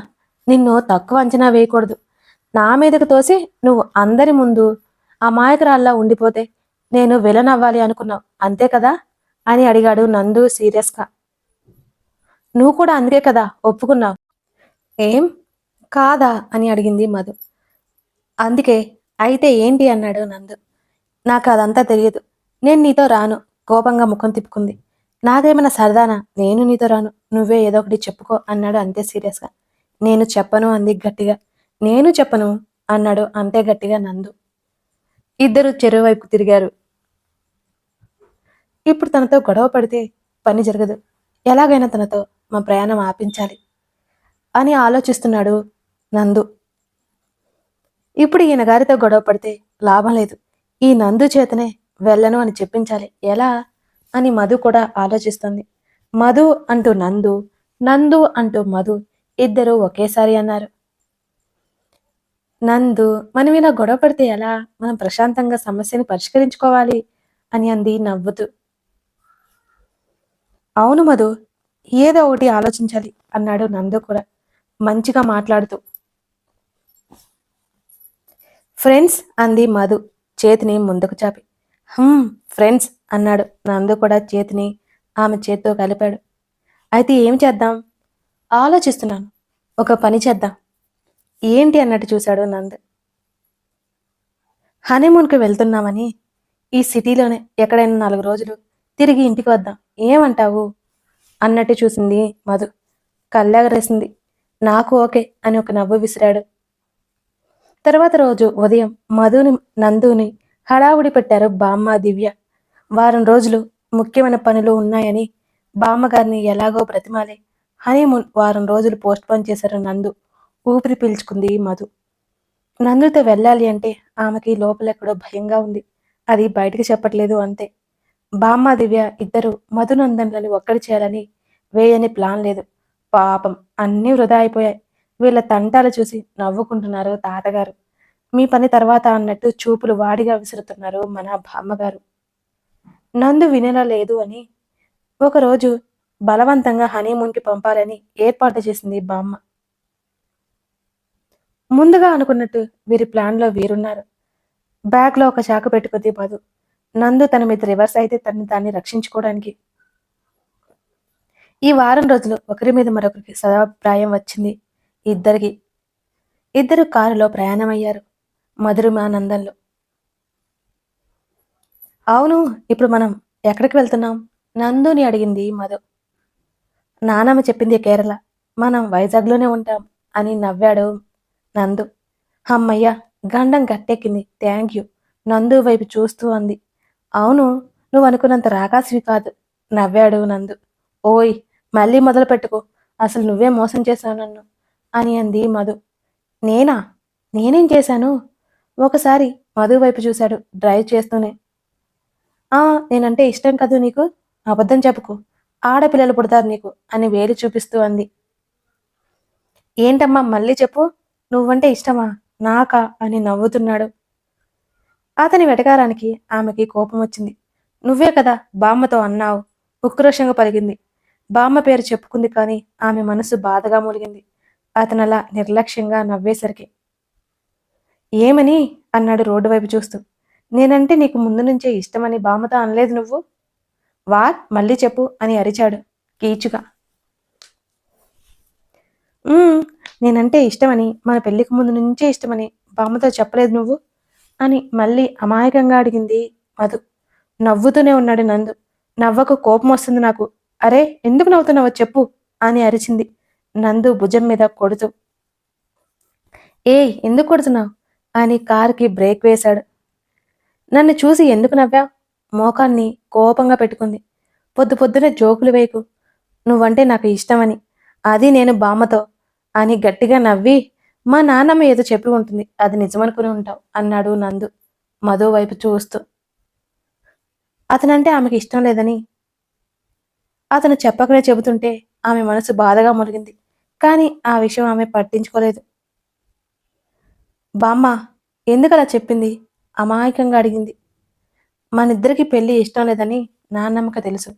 నిన్ను తక్కువ అంచనా వేయకూడదు. నా మీదకు తోసి నువ్వు అందరి ముందు అమాయకురాల్లా ఉండిపోతే నేను విలన్ అవ్వాలి అనుకున్నావు, అంతే కదా అని అడిగాడు నందు సీరియస్గా. నువ్వు కూడా అందుకే కదా ఒప్పుకున్నావు. ఏం కాదా అని అడిగింది మధు. అందుకే. అయితే ఏంటి అన్నాడు నందు. నాకు అదంతా తెలియదు, నేను నీతో రాను కోపంగా ముఖం తిప్పుకుంది. నాదేమైనా సరదానా? నేను నీతో రాను, నువ్వే ఏదో ఒకటి చెప్పుకో అన్నాడు అంతే సీరియస్గా. నేను చెప్పను అంది గట్టిగా. నేను చెప్పను అన్నాడు అంతే గట్టిగా నందు. ఇద్దరు చెరువువైపు తిరిగారు. ఇప్పుడు తనతో గొడవ పడితే పని జరగదు, ఎలాగైనా తనతో మా ప్రయాణం ఆపించాలి అని ఆలోచిస్తున్నాడు నందు. ఇప్పుడు ఈయన గారితో గొడవ పడితే లాభం లేదు, ఈ నందు చేతనే వెళ్ళను అని చెప్పించాలి. ఎలా అని మధు కూడా ఆలోచిస్తుంది. మధు అంటూ నందు, నందు అంటూ మధు ఇద్దరు ఒకేసారి అన్నారు. నందు, మనం ఇలా గొడవ పడితే ఎలా? మనం ప్రశాంతంగా సమస్యని పరిష్కరించుకోవాలి అని అంది నవ్వుతూ. అవును మధు, ఏదో ఒకటి ఆలోచించాలి అన్నాడు నందు కూడా మంచిగా మాట్లాడుతూ. ఫ్రెండ్స్ అంది మధు చేతిని ముందుకు చాపి. ఫ్రెండ్స్ అన్నాడు నందు కూడా చేతిని ఆమె చేత్తో కలిపాడు. అయితే ఏం చేద్దాం? ఆలోచిస్తున్నాను, ఒక పని చేద్దాం. ఏంటి అన్నట్టు చూశాడు నందు. హనీమూన్కి వెళ్తున్నామని ఈ సిటీలోనే ఎక్కడైనా 4 రోజులు తిరిగి ఇంటికి వద్దాం, ఏమంటావు అన్నట్టు చూసింది మధు. కళ్ళెగరేసింది. నాకు ఓకే అని ఒక నవ్వు విసిరాడు. తర్వాత రోజు ఉదయం మధుని నందుని హడావుడి పెట్టారు బామ్మ దివ్య. వారం రోజులు ముఖ్యమైన పనులు ఉన్నాయని బామ్మగారిని ఎలాగో బ్రతిమాలి హనీమూన్ వారం రోజులు పోస్ట్ పోన్ చేశారు నందు. ఊపిరి పీల్చుకుంది మధు. నందుతో వెళ్ళాలి అంటే ఆమెకి లోపలెక్కడో భయంగా ఉంది. అది బయటికి చెప్పట్లేదు అంతే. బామ్మ, దివ్య ఇద్దరు మధునందన్‌లని ఒక్కటి చేయాలని వేయని ప్లాన్ లేదు. పాపం అన్నీ వృధా అయిపోయాయి. వీళ్ళ తంటాలు చూసి నవ్వుకుంటున్నారు తాతగారు. మీ పని తర్వాత అన్నట్టు చూపులు వాడిగా విసురుతున్నారు మన బామ్మగారు. నందు వినేలా లేదు అని ఒకరోజు బలవంతంగా హనీమూన్‌కి పంపాలని ఏర్పాటు చేసింది బామ్మ. ముందుగా అనుకున్నట్టు వీరి ప్లాన్‌లో వీరున్నారు. బ్యాగ్‌లో ఒక చాకు పెట్టుకుంది మధు. నందు తన మీద రివర్స్ అయితే తనని తాన్ని రక్షించుకోవడానికి. ఈ వారం రోజులు ఒకరి మీద మరొకరికి సదాభిప్రాయం వచ్చింది ఇద్దరికి. ఇద్దరు కారులో ప్రయాణమయ్యారు మధురిమానందంలో. అవును, ఇప్పుడు మనం ఎక్కడికి వెళ్తున్నాం? నందుని అడిగింది మధు. నానమ్మ చెప్పింది కేరళ. మనం వైజాగ్లోనే ఉంటాం అని నవ్వాడు నందు. హమ్మయ్య, గండం గట్టెక్కింది. Thank you. నందు వైపు చూస్తూ అంది. అవును, నువ్వు అనుకున్నంత రాకాసివి కాదు నవ్వాడు నందు. ఓయ్, మళ్ళీ మొదలు పెట్టుకో. అసలు నువ్వే మోసం చేశావు నన్ను అని అంది మధు. నేనా? నేనేం చేశాను? ఒకసారి మధు వైపు చూశాడు డ్రైవ్ చేస్తూనే. ఆ, నేనంటే ఇష్టం కదూ నీకు? అబద్ధం చెప్పుకో. ఆడపిల్లలు పుడతారు నీకు అని వేలు చూపిస్తూ అంది. ఏంటమ్మా మళ్ళీ చెప్పు. నువ్వంటే ఇష్టమా? నాకా అని నవ్వుతున్నాడు. అతని వెటకారానికి ఆమెకి కోపం వచ్చింది. నువ్వే కదా బామ్మతో అన్నావు. ఉక్రోషంగా పలికింది. బామ్మ పేరు చెప్పుకుంది కానీ ఆమె మనసు బాధగా మూలిగింది. అతనలా నిర్లక్ష్యంగా నవ్వేసరికి. ఏమని? అన్నాడు రోడ్డు వైపు చూస్తూ. నేనంటే నీకు ముందు నుంచే ఇష్టమని బామ్మతో అనలేదు నువ్వు? వాట్? మళ్ళీ చెప్పు అని అరిచాడు కీచుగా. "ఉమ్, నేనంటే ఇష్టమని, మన పెళ్లికి ముందు నుంచే ఇష్టమని బామ్మతో చెప్పలేదు నువ్వు" అని మళ్ళీ అమాయకంగా అడిగింది మధు. నవ్వుతూనే ఉన్నాడు నందు. నవ్వకు, కోపం వస్తుంది నాకు. అరే, ఎందుకు నవ్వుతున్నావో చెప్పు అని అరిచింది నందు భుజం మీద కొడుతూ. ఏయ్, ఎందుకు కొడుతున్నావు అని కారుకి బ్రేక్ వేశాడు. నన్ను చూసి ఎందుకు నవ్వావు? మోకాన్ని కోపంగా పెట్టుకుంది. పొద్దు పొద్దునే జోకులు వేయకు. నువ్వంటే నాకు ఇష్టమని, అది నేను బామ్మతో అని గట్టిగా నవ్వి, మా నాన్నమ్మ ఏదో చెప్పి ఉంటుంది, అది నిజమనుకుని ఉంటావు అన్నాడు నందు మధు వైపు చూస్తూ. అతనంటే ఆమెకి ఇష్టం లేదని అతను చెప్పకనే చెబుతుంటే ఆమె మనసు బాధగా మురిగింది. కానీ ఆ విషయం ఆమె పట్టించుకోలేదు. బామ్మ ఎందుకలా చెప్పింది? అమాయకంగా అడిగింది. మనిద్దరికి పెళ్లి ఇష్టం లేదని నాన్నమ్మకి తెలుసు.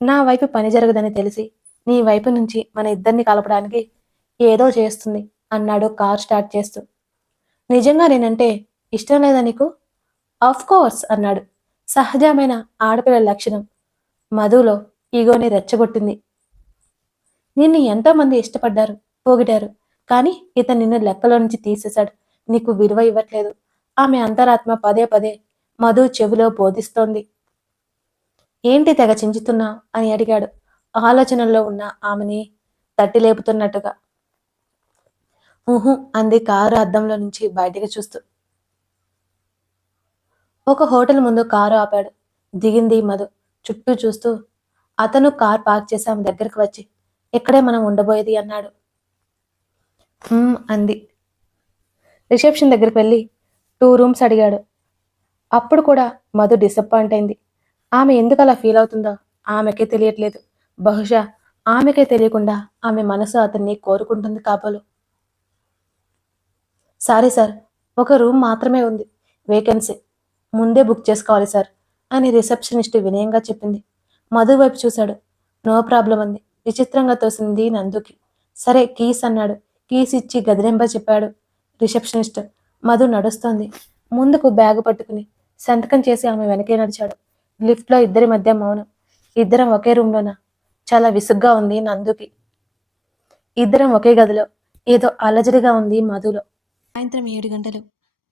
నా వైపు పని జరగదని తెలిసి నీ వైపు నుంచి మన ఇద్దరిని కలపడానికి ఏదో చేస్తుంది అన్నాడు కార్ స్టార్ట్ చేస్తూ. నిజంగా నేనంటే ఇష్టం లేదా నీకు? ఆఫ్ కోర్స్ అన్నాడు. సహజమైన ఆడపిల్ల లక్షణం మధులో ఈగోని రెచ్చగొట్టింది. నిన్ను ఎంతో మంది ఇష్టపడ్డారు, పోగిడారు. కానీ ఇతను నిన్ను లెక్కలో నుంచి తీసేశాడు. నీకు విలువ ఇవ్వట్లేదు. ఆమె అంతరాత్మ పదే పదే మధు చెవిలో బోధిస్తోంది. ఏంటి తెగ చించుతున్నావు అని అడిగాడు ఆలోచనల్లో ఉన్న ఆమెని తట్టి లేపుతున్నట్టుగా. ఊహు అంది కారు అద్దంలో నుంచి బయటికి చూస్తూ. ఒక హోటల్ ముందు కారు ఆపాడు. దిగింది మధు. చుట్టూ చూస్తూ అతను కార్ పార్క్ చేసి ఆమె దగ్గరికి వచ్చి, ఇక్కడే మనం ఉండబోయేది అన్నాడు. అంది. రిసెప్షన్ దగ్గరికి వెళ్ళి 2 రూమ్స్ అడిగాడు. అప్పుడు కూడా మధు డిసప్పాయింట్ అయింది. ఆమె ఎందుకు అలా ఫీల్ అవుతుందో ఆమెకే తెలియట్లేదు. బహుశా ఆమెకే తెలియకుండా ఆమె మనసు అతన్ని కోరుకుంటుంది కాబోలు. సారీ సార్, ఒక రూమ్ మాత్రమే ఉంది, వేకెన్సీ. ముందే బుక్ చేసుకోవాలి సార్ అని రిసెప్షనిస్ట్ వినయంగా చెప్పింది. మధు వైపు చూశాడు. నో ప్రాబ్లం అంది. విచిత్రంగా తోసింది నందుకి. సరే కీస్ అన్నాడు. కీస్ ఇచ్చి గది నెంబర్ చెప్పాడు రిసెప్షనిస్ట్. మధు నడుస్తోంది. ముందుకు బ్యాగు పట్టుకుని సంతకం చేసి ఆమె వెనకే నడిచాడు. లిఫ్ట్లో ఇద్దరి మధ్య మౌనం. ఇద్దరం ఒకే రూమ్లోనా? చాలా విసుగ్గా ఉంది నందుకి. ఇద్దరం ఒకే గదిలో. ఏదో అలజడిగా ఉంది మధులో. సాయంత్రం 7 గంటలు.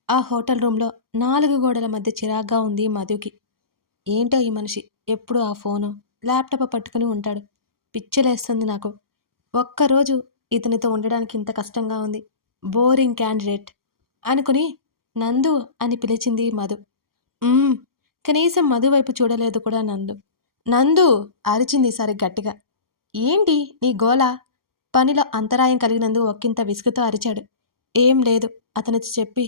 ఆ హోటల్ రూమ్లో 4 గోడల మధ్య చిరాగ్గా ఉంది మధుకి. ఏంటో ఈ మనిషి ఎప్పుడు ఆ ఫోను, ల్యాప్టాప్ పట్టుకుని ఉంటాడు. పిచ్చిలేస్తుంది నాకు. ఒక్కరోజు ఇతనితో ఉండడానికి ఇంత కష్టంగా ఉంది. బోరింగ్ క్యాండిడేట్ అనుకుని నందు అని పిలిచింది మధు. "మ్మ్." కనీసం మధు వైపు చూడలేదు కూడా నందు. నందు అరిచింది ఈసారి గట్టిగా. ఏంటి నీ గోల? పనిలో అంతరాయం కలిగినందుకు ఒక్కింత విసుగుతో అరిచాడు. ఏం లేదు అతనితో చెప్పి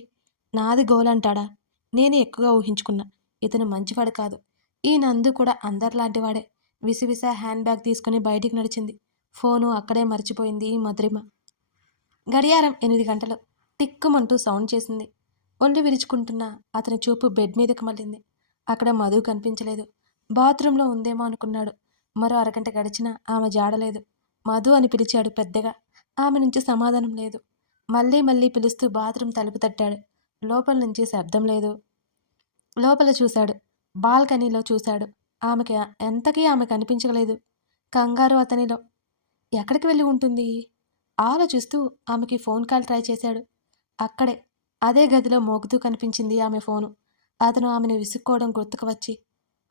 నాది గోలంటాడా? నేను ఎక్కువగా ఊహించుకున్నా. ఇతను మంచివాడు కాదు. ఈ నందు కూడా అందరిలాంటివాడే. విసివిస హ్యాండ్ బ్యాగ్ తీసుకుని బయటికి నడిచింది. ఫోను అక్కడే మర్చిపోయింది మధురిమ. గడియారం 8 గంటలు. టిక్కుమంటూ సౌండ్ చేసింది. ఒళ్ళు విరుచుకుంటున్న అతని చూపు బెడ్ మీదకి మళ్ళింది. అక్కడ మధు కనిపించలేదు. బాత్రూంలో ఉందేమో అనుకున్నాడు. మరో అరగంట గడిచినా ఆమె జాడలేదు. మధు అని పిలిచాడు పెద్దగా. ఆమె నుంచి సమాధానం లేదు. మళ్ళీ మళ్ళీ పిలుస్తూ బాత్రూం తలుపు తట్టాడు. లోపల నుంచి శబ్దం లేదు. లోపల చూశాడు. బాల్కనీలో చూశాడు. ఎంతకీ ఆమె కనిపించలేదు. కంగారు అతనిలో. ఎక్కడికి వెళ్ళి ఉంటుంది? ఆలోచిస్తూ ఆమెకి ఫోన్ కాల్ ట్రై చేశాడు. అక్కడే అదే గదిలో మోగుతూ కనిపించింది ఆమె ఫోను. అతను ఆమెను విసుక్కోవడం గుర్తుకు వచ్చి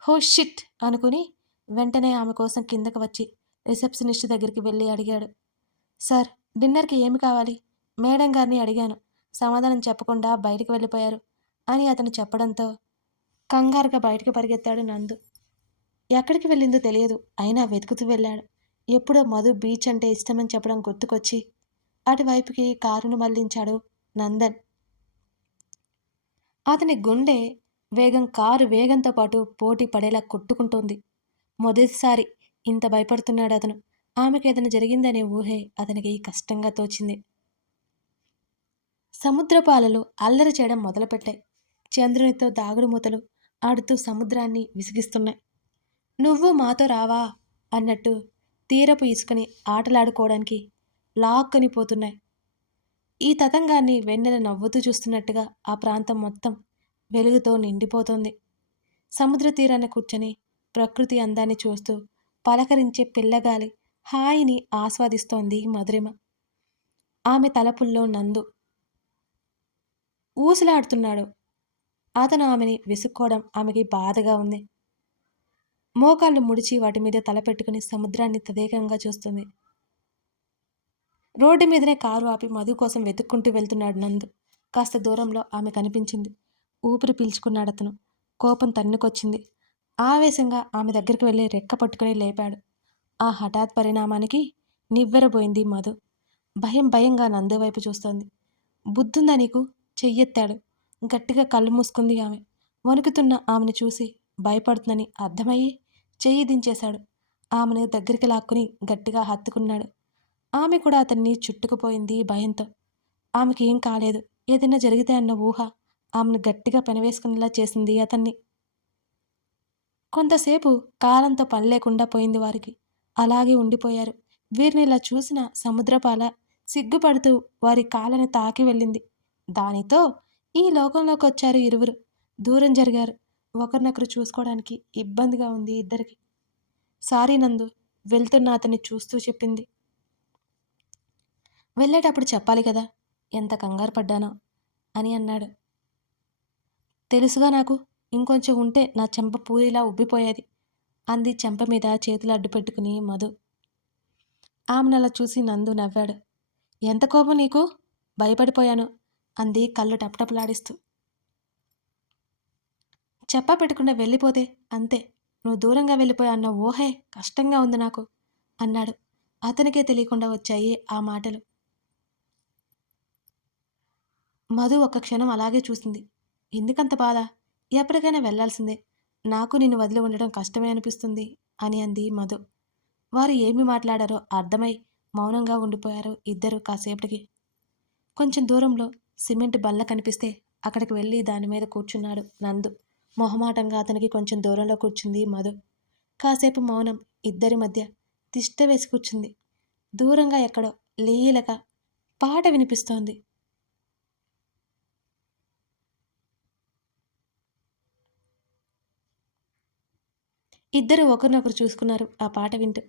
హో షిట్ అనుకుని వెంటనే ఆమె కోసం కిందకు వచ్చి రిసెప్షనిస్ట్ దగ్గరికి వెళ్ళి అడిగాడు. సార్, డిన్నర్కి ఏమి కావాలి? మేడం గారిని అడిగాను. సమాధానం చెప్పకుండా బయటికి వెళ్ళిపోయారు అని అతను చెప్పడంతో కంగారుగా బయటికి పరిగెత్తాడు నందు. ఎక్కడికి వెళ్ళిందో తెలియదు. అయినా వెతుకుతూ వెళ్ళాడు. ఎప్పుడో మధు బీచ్ అంటే ఇష్టమని చెప్పడం గుర్తుకొచ్చి అటువైపుకి కారును మళ్లించాడు నందన్. అతని గుండె వేగం కారు వేగంతో పాటు పోటీ పడేలా కొట్టుకుంటోంది. మొదటిసారి ఇంత భయపడుతున్నాడు అతను. ఆమెకేదైనా జరిగిందనే ఊహే అతనికి కష్టంగా తోచింది. సముద్రపు అలలు అల్లరి చేయడం మొదలుపెట్టాయి. చంద్రునితో దాగుడు మూతలు ఆడుతూ సముద్రాన్ని విసిగిస్తున్నాయి. నువ్వు మాతో రావా అన్నట్టు తీరపు ఇసుకని ఆటలాడుకోవడానికి లాక్కుని పోతున్నాయి. ఈ తతంగాన్ని వెన్నెల నవ్వుతూ చూస్తున్నట్టుగా ఆ ప్రాంతం మొత్తం వెలుగుతో నిండిపోతోంది. సముద్ర తీరాన కూర్చొని ప్రకృతి అందాన్ని చూస్తూ పలకరించే పిల్లగాలి హాయిని ఆస్వాదిస్తోంది మధురిమ. ఆమె తలపుల్లో నందు ఊసులాడుతున్నాడు. అతను ఆమెని విసుక్కోవడం ఆమెకి బాధగా ఉంది. మోకాళ్ళు ముడిచి వాటి మీద తల పెట్టుకుని సముద్రాన్ని తదేకంగా చూస్తుంది. రోడ్డు మీదనే కారు ఆపి మధు కోసం వెతుక్కుంటూ వెళ్తున్నాడు నందు. కాస్త దూరంలో ఆమె కనిపించింది. ఊపిరి పీల్చుకున్నాడు అతను. కోపం తన్నుకొచ్చింది. ఆవేశంగా ఆమె దగ్గరికి వెళ్ళి రెక్క పట్టుకుని లేపాడు. ఆ హఠాత్ పరిణామానికి నివ్వెరబోయింది మధు. భయంగా నందు వైపు చూస్తోంది. బుద్ధుందా నీకు? చెయ్యెత్తాడు. గట్టిగా కళ్ళు మూసుకుంది ఆమె. వణుకుతున్న ఆమెను చూసి భయపడుతుందని అర్థమయ్యి చెయ్యి దించేశాడు. ఆమెను దగ్గరికి లాక్కుని గట్టిగా హత్తుకున్నాడు. ఆమె కూడా అతన్ని చుట్టుకుపోయింది భయంతో. ఆమెకి ఏం కాలేదు, ఏదైనా జరిగితే అన్న ఊహ ఆమెను గట్టిగా పెనవేసుకునేలా చేసింది అతన్ని. కొంతసేపు కాలంతో పని లేకుండా పోయింది వారికి. అలాగే ఉండిపోయారు. వీరిని ఇలా చూసిన సముద్రపాల సిగ్గుపడుతూ వారి కాళ్ళని తాకి వెళ్ళింది. దానితో ఈ లోకంలోకి వచ్చారు ఇరువురు. దూరం జరిగారు. ఒకరినొకరు చూసుకోవడానికి ఇబ్బందిగా ఉంది ఇద్దరికి. సారీ నందు, వెళ్తున్న అతన్ని చూస్తూ చెప్పింది. వెళ్ళేటప్పుడు చెప్పాలి కదా, ఎంత కంగారు పడ్డానో అని అన్నాడు. తెలుసుగా నాకు, ఇంకొంచెం ఉంటే నా చెంప పూరిలా ఉబ్బిపోయేది అంది చెంప మీద చేతులు అడ్డు పెట్టుకుని మధు. ఆమెనలా చూసి నందు నవ్వాడు. ఎంత కోపం నీకు? భయపడిపోయాను అంది కళ్ళు టపటపలాడిస్తూ. చెప్పా పెట్టకుండా వెళ్ళిపోతే అంతే. నువ్వు దూరంగా వెళ్ళిపోయా అన్న ఊహే కష్టంగా ఉంది నాకు అన్నాడు. అతనికే తెలియకుండా వచ్చాయి ఆ మాటలు. మధు ఒక్క క్షణం అలాగే చూసింది. ఎందుకంత బాధ? ఎప్పటికైనా వెళ్లాల్సిందే. నాకు నిన్ను వదిలి ఉండడం కష్టమే అనిపిస్తుంది అని అంది మధు. వారు ఏమి మాట్లాడారో అర్థమై మౌనంగా ఉండిపోయారు ఇద్దరు కాసేపటికి. కొంచెం దూరంలో సిమెంట్ బల్ల కనిపిస్తే అక్కడికి వెళ్ళి దాని మీద కూర్చున్నాడు నందు. మొహమాటంగా అతనికి కొంచెం దూరంలో కూర్చుంది మధు. కాసేపు మౌనం ఇద్దరి మధ్య తిష్ట వేసి కూర్చుంది. దూరంగా ఎక్కడో లీలగా పాట వినిపిస్తోంది. ఇద్దరు ఒకరినొకరు చూసుకున్నారు ఆ పాట వింటూ.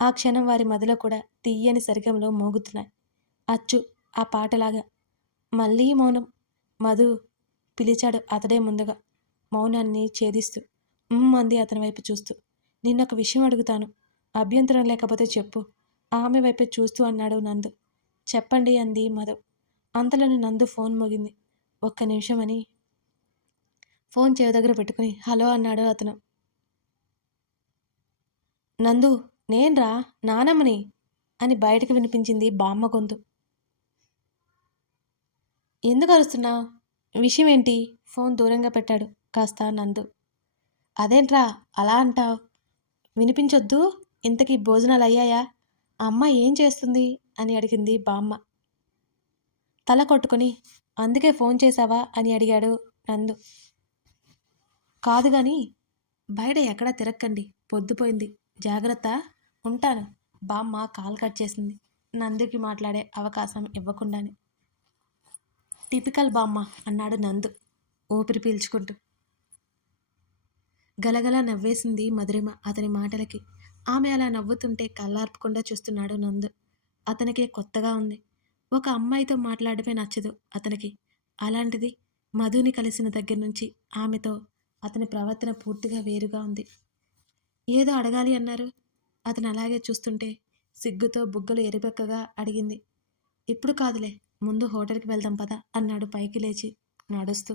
ఆ క్షణం వారి మదిలో కూడా తీయని సరిగంలో మోగుతున్నాయి. అచ్చు ఆ పాటలాగా. మళ్ళీ మౌనం. మధు పిలిచాడు అతడే ముందుగా, మౌనాన్ని ఛేదిస్తూ. అంది అతని వైపు చూస్తూ. నిన్నొక విషయం అడుగుతాను, అభ్యంతరం లేకపోతే చెప్పు ఆమె వైపే చూస్తూ అన్నాడు నందు. చెప్పండి అంది మధు. అంతలోని నందు ఫోన్ మోగింది. ఒక్క నిమిషం అని ఫోన్ చెవి దగ్గర పెట్టుకుని హలో అన్నాడు అతను. నందు, నేన్రా, నానమ్మని. అని బయటకు వినిపించింది బామ్మ గొంతు. ఎందుకు అరుస్తున్నావు? విషయం ఏంటి? ఫోన్ దూరంగా పెట్టాడు కాస్త నందు. అదేంట్రా అలా అంటావు? వినిపించొద్దు? ఇంతకీ భోజనాలు అయ్యాయా? అమ్మ ఏం చేస్తుంది అని అడిగింది బామ్మ. తల కొట్టుకొని అందుకే ఫోన్ చేశావా అని అడిగాడు నందు. కాదు గాని బయట ఎక్కడా తిరక్కండి, పొద్దుపోయింది, జాగ్రత్త, ఉంటాను. బామ్మ కాల్ కట్ చేసింది, నందుకి మాట్లాడే అవకాశం ఇవ్వకుండానే. టిపికల్ బామ్మ అన్నాడు నందు ఊపిరి పీల్చుకుంటూ. గలగలా నవ్వేసింది మధురిమ అతని మాటలకి. ఆమె అలా నవ్వుతుంటే కళ్ళార్పకుండా చూస్తున్నాడు నందు. అతనికే కొత్తగా ఉంది. ఒక అమ్మాయితో మాట్లాడమే నచ్చదు అతనికి. అలాంటిది మధుని కలిసిన దగ్గర నుంచి ఆమెతో అతని ప్రవర్తన పూర్తిగా వేరుగా ఉంది. ఏదో అడగాలి అన్నారు. అతను అలాగే చూస్తుంటే సిగ్గుతో బుగ్గలు ఎరిపెక్కగా అడిగింది. ఇప్పుడు కాదులే, ముందు హోటల్కి వెళ్దాం పద అన్నాడు పైకి లేచి నడుస్తూ.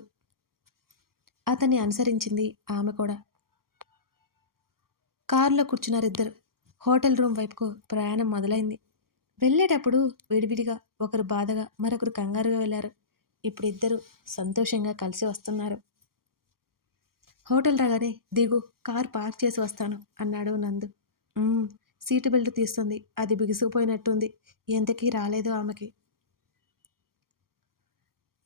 అతన్ని అనుసరించింది ఆమె కూడా. కారులో కూర్చున్నారిద్దరు. హోటల్ రూమ్ వైపుకు ప్రయాణం మొదలైంది. వెళ్ళేటప్పుడు విడివిడిగా, ఒకరు బాధగా మరొకరు కంగారుగా వెళ్ళారు. ఇప్పుడు ఇద్దరు సంతోషంగా కలిసి వస్తున్నారు. హోటల్ రాగానే దిగు, కారు పార్క్ చేసి వస్తాను అన్నాడు నందు. సీటు బెల్ట్ తీస్తుంది, అది బిగుసుకుపోయినట్టుంది. ఎంతకీ రాలేదు ఆమెకి.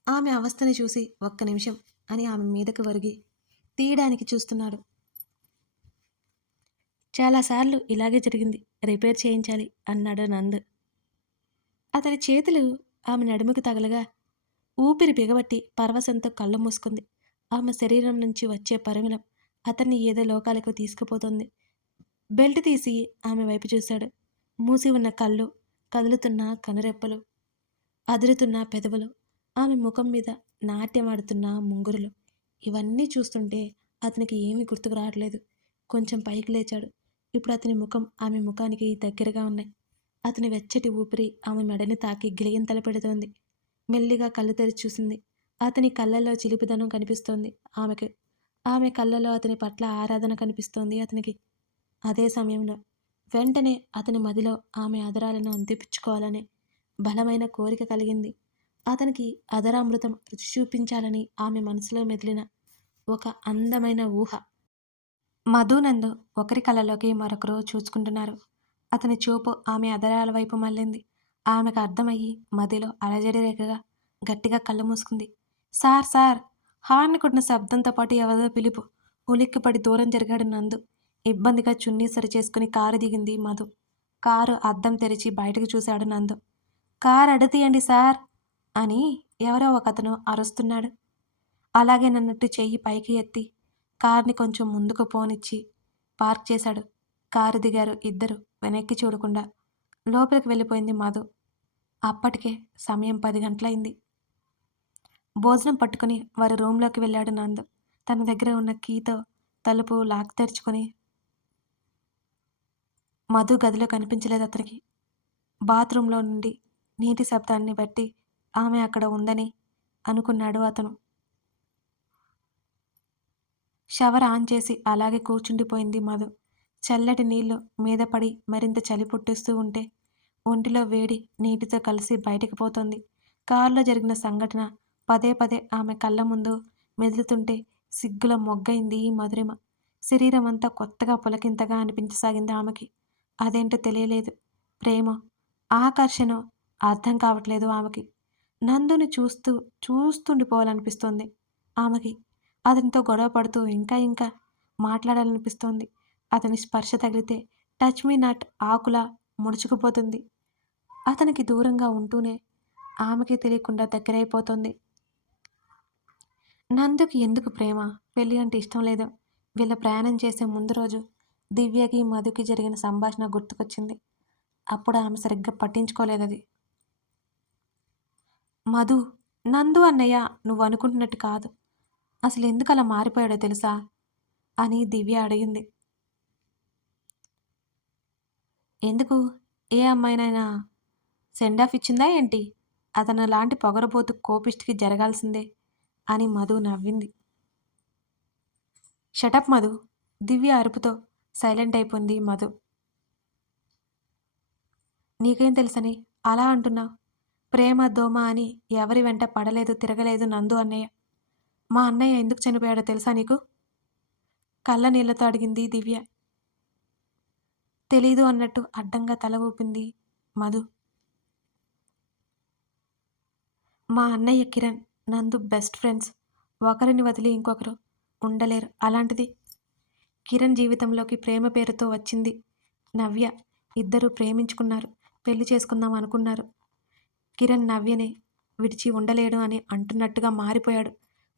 ఆమె అవస్థని చూసి ఒక్క నిమిషం అని ఆమె మీదకు వరిగి తీయడానికి చూస్తున్నాడు. చాలాసార్లు ఇలాగే జరిగింది, రిపేర్ చేయించాలి అన్నాడు నందు. అతని చేతులు ఆమె నడుముకు తగలగా ఊపిరి బిగబట్టి పరవశంతో కళ్ళు మూసుకుంది. ఆమె శరీరం నుంచి వచ్చే పరిమళం అతన్ని ఏదో లోకాలకు తీసుకుపోతుంది. బెల్ట్ తీసి ఆమె వైపు చూశాడు. మూసి ఉన్న కళ్ళు, కదులుతున్న కనురెప్పలు, అదురుతున్న పెదవులు, ఆమె ముఖం మీద నాట్యమాడుతున్న ముంగురులు. ఇవన్నీ చూస్తుంటే అతనికి ఏమీ గుర్తుకు రావట్లేదు. కొంచెం పైకి లేచాడు. ఇప్పుడు అతని ముఖం ఆమె ముఖానికి దగ్గరగా ఉన్నాయి. అతని వెచ్చటి ఊపిరి ఆమె మెడని తాకి గిలిగింతలు పెడుతోంది. మెల్లిగా కళ్ళు తెరిచి చూసింది. అతని కళ్ళల్లో చిలిపిదనం కనిపిస్తోంది ఆమెకు. ఆమె కళ్ళలో అతని పట్ల ఆరాధన కనిపిస్తోంది అతనికి. అదే సమయంలో వెంటనే అతని మదిలో ఆమె అదరాలను అందిపుచ్చుకోవాలనే బలమైన కోరిక కలిగింది. అతనికి అదరామృతం రుచి చూపించాలని ఆమె మనసులో మెదిలిన ఒక అందమైన ఊహ. మధు నందు ఒకరి కళ్ళలోకి మరొకరు చూసుకుంటున్నారు. అతని చూపు ఆమె అదరాల వైపు మళ్ళింది. ఆమెకు అర్థమయ్యి మదిలో అలజడి రేఖగా గట్టిగా కళ్ళు మూసుకుంది. Sir sir! హార్న్ కొట్టిన శబ్దంతో పాటు ఎవరో పిలుపు. ఉలిక్కిపడి దూరం జరిగాడు నందు. ఇబ్బందిగా చున్నీ సరిచేసుకుని కారు దిగింది మధు. కారు అద్దం తెరిచి బయటకు చూశాడు నందు. కారు అడుతీయండి సార్ అని ఎవరో ఒకతను అరుస్తున్నాడు. అలాగే నన్నట్టు చెయ్యి పైకి ఎత్తి కార్ని కొంచెం ముందుకు పోనిచ్చి పార్క్ చేశాడు. కారు దిగారు ఇద్దరు వెనక్కి చూడకుండా. లోపలికి వెళ్ళిపోయింది మధు. అప్పటికే సమయం 10 గంటలైంది. భోజనం పట్టుకుని వారి రూంలోకి వెళ్ళాడు నందు. తన దగ్గర ఉన్న కీతో తలుపు లాక్ తెరుచుకొని. మధు గదిలో కనిపించలేదు అతనికి. బాత్రూంలో నుండి నీటి శబ్దాన్ని బట్టి ఆమె అక్కడ ఉందని అనుకున్నాడు అతను. షవర్ ఆన్ చేసి అలాగే కూర్చుండిపోయింది మధు. చల్లటి నీళ్లు మీద పడి మరింత చలి పుట్టిస్తూ ఉంటే ఒంటిలో వేడి నీటితో కలిసి బయటికి పోతోంది. కారులో జరిగిన సంఘటన పదే పదే ఆమె కళ్ళ ముందు మెదులుతుంటే సిగ్గుల మొగ్గైంది మధురిమ. శరీరం అంతా కొత్తగా పులకింతగా అనిపించసాగింది ఆమెకి. అదేంటో తెలియలేదు. ప్రేమ, ఆకర్షణ అర్థం కావట్లేదు ఆమెకి. నందుని చూస్తుండిపోవాలనిపిస్తోంది ఆమెకి. అతనితో గొడవ పడుతూ ఇంకా ఇంకా మాట్లాడాలనిపిస్తోంది. అతని స్పర్శ తగిలితే టచ్ మీ నాట్ ఆకులా ముడుచుకుపోతుంది. అతనికి దూరంగా ఉంటూనే ఆమెకి తెలియకుండా దగ్గరైపోతుంది. నందుకి ఎందుకు ప్రేమ, పెళ్ళి అంటే ఇష్టం లేదు. వీళ్ళ ప్రయాణం చేసే ముందు రోజు దివ్యకి మధుకి జరిగిన సంభాషణ గుర్తుకొచ్చింది. అప్పుడు ఆమె సరిగ్గా పట్టించుకోలేదది. మధు, నందు అన్నయ్య నువ్వు అనుకుంటున్నట్టు కాదు. అసలు ఎందుకు అలా మారిపోయాడో తెలుసా అని దివ్య అడిగింది. ఎందుకు? ఏ అమ్మాయినైనా సెండ్ ఆఫ్ ఇచ్చిందా ఏంటి? అతను లాంటి పొగరబోతు కోపిష్టికి జరగాల్సిందే అని మధు నవ్వింది. షటప్ మధు! దివ్య అరుపుతో సైలెంట్ అయిపోయింది మధు. నీకేం తెలుసని అలా అంటున్నావు? ప్రేమ, దోమ అని ఎవరి వెంట పడలేదు, తిరగలేదు నందు అన్నయ్య. మా అన్నయ్య ఎందుకు చనిపోయాడో తెలుసా నీకు? కళ్ళ నీళ్లతో అడిగింది దివ్య. తెలీదు అన్నట్టు అడ్డంగా తల ఊపింది మధు. మా అన్నయ్య కిరణ్, నందు బెస్ట్ ఫ్రెండ్స్. ఒకరిని వదిలి ఇంకొకరు ఉండలేరు. అలాంటిది కిరణ్ జీవితంలోకి ప్రేమ పేరుతో వచ్చింది నవ్య. ఇద్దరూ ప్రేమించుకున్నారు, పెళ్లి చేసుకుందాం అనుకున్నారు. కిరణ్ నవ్యని విడిచి ఉండలేడు అని అంటున్నట్టుగా మారిపోయాడు.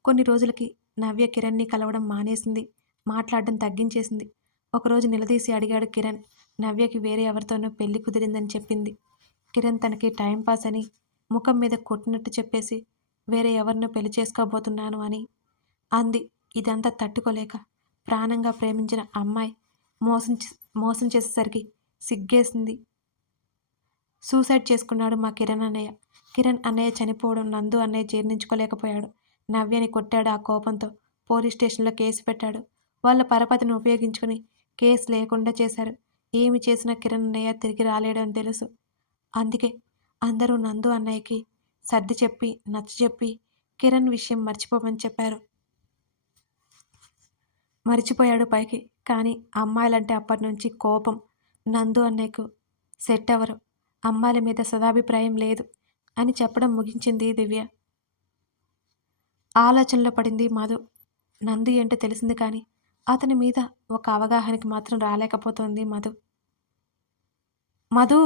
కొన్ని రోజులకి నవ్య కిరణ్ని కలవడం మానేసింది, మాట్లాడడం తగ్గించేసింది. ఒకరోజు నిలదీసి అడిగాడు కిరణ్. నవ్యకి వేరే ఎవరితోనో పెళ్లి కుదిరిందని చెప్పింది. కిరణ్ తనకి టైంపాస్ అని ముఖం మీద కొట్టినట్టు చెప్పేసి వేరే ఎవరినో పెళ్లి చేసుకోబోతున్నాను అని అంది. ఇదంతా తట్టుకోలేక ప్రాణంగా ప్రేమించిన అమ్మాయి మోసం చేసేసరికి సిగ్గేసింది. సూసైడ్ చేసుకున్నాడు మా కిరణ్ అన్నయ్య. కిరణ్ అన్నయ్య చనిపోవడం నందు అన్నయ్య జీర్ణించుకోలేకపోయాడు. నవ్యని కొట్టాడు. ఆ కోపంతో పోలీస్ స్టేషన్లో కేసు పెట్టాడు. వాళ్ళ పరపతిని ఉపయోగించుకుని కేసు లేకుండా చేశారు. ఏమి చేసినా కిరణ్ అన్నయ్య తిరిగి రాలేడని తెలుసు. అందుకే అందరూ నందు అన్నయ్యకి సర్ది చెప్పి నచ్చజెప్పి కిరణ్ విషయం మర్చిపోమని చెప్పారు. మర్చిపోయాడు పైకి. కానీ అమ్మాయిలంటే అప్పటినుంచి కోపం. నందు అన్నయ్యకు సెట్ అవ్వరు. అమ్మాయిల మీద సదాభిప్రాయం లేదు అని చెప్పడం ముగించింది దివ్య. ఆలోచనలో పడింది మధు. నందు ఏంటో తెలిసింది కానీ అతని మీద ఒక అవగాహనకి మాత్రం రాలేకపోతోంది మధు. మధు!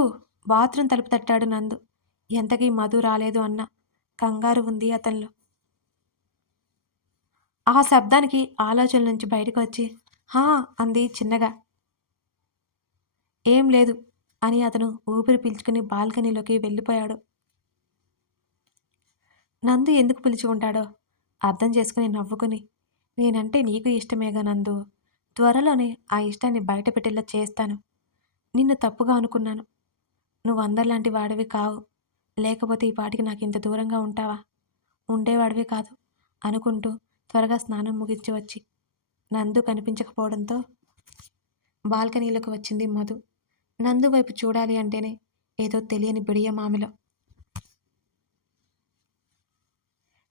బాత్రూమ్ తలుపు తట్టాడు నందు. ఎంతకీ మధు రాలేదు అన్న కంగారు ఉంది అతనిలో. ఆ శబ్దానికి ఆలోచనల నుంచి బయటకు వచ్చి హా అంది చిన్నగా. ఏం లేదు అని అతను ఊపిరి పీల్చుకుని బాల్కనీలోకి వెళ్ళిపోయాడు. నందు ఎందుకు పిలిచి ఉంటాడో అర్థం చేసుకుని నవ్వుకుని, నేనంటే నీకు ఇష్టమేగా నందు, త్వరలోనే ఆ ఇష్టాన్ని బయటపెట్టేలా చేస్తాను. నిన్ను తప్పుగా అనుకున్నాను. నువ్వు అందరిలాంటి వాడివి కావు. లేకపోతే ఈ పాటికి నాకు ఇంత దూరంగా ఉంటావా? ఉండేవాడివి కాదు అనుకుంటూ త్వరగా స్నానం ముగించి వచ్చి నందు కనిపించకపోవడంతో బాల్కనీలోకి వచ్చింది మధు. నందు వైపు చూడాలి అంటేనే ఏదో తెలియని బిడియం ఆమెలో.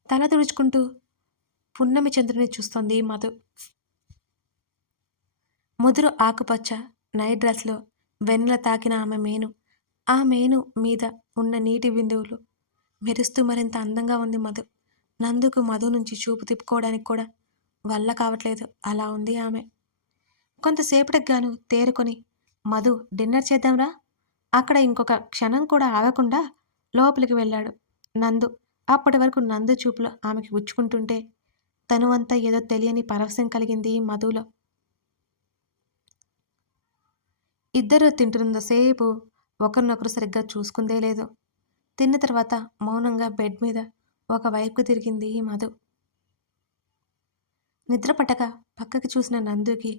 తల తుడుచుకుంటూ పున్నమి చంద్రుని చూస్తోంది మధు. ముదురు ఆకుపచ్చ నైట్ డ్రెస్లో వెన్నెల తాకిన ఆమె మేను, ఆ మేను మీద ఉన్న నీటి బిందువులు మెరుస్తూ మరింత అందంగా ఉంది మధు. నందుకు మధు నుంచి చూపు తిప్పుకోవడానికి కూడా వల్ల కావట్లేదు. అలా ఉంది ఆమె. కొంతసేపటికి గాను తేరుకొని, మధు డిన్నర్ చేద్దాంరా. అక్కడ ఇంకొక క్షణం కూడా ఆగకుండా లోపలికి వెళ్ళాడు నందు. అప్పటి వరకు నందు చూపులో ఆమెకి గుచ్చుకుంటుంటే తనువంతా ఏదో తెలియని పరవశం కలిగింది మధులో. ఇద్దరూ తింటున్నంతసేపు ఒకరినొకరు సరిగ్గా చూసుకుందే లేదు. తిన్న తర్వాత మౌనంగా బెడ్ మీద ఒకవైపుకు తిరిగింది మధు. నిద్ర పట్టక పక్కకి చూసిన నందుకి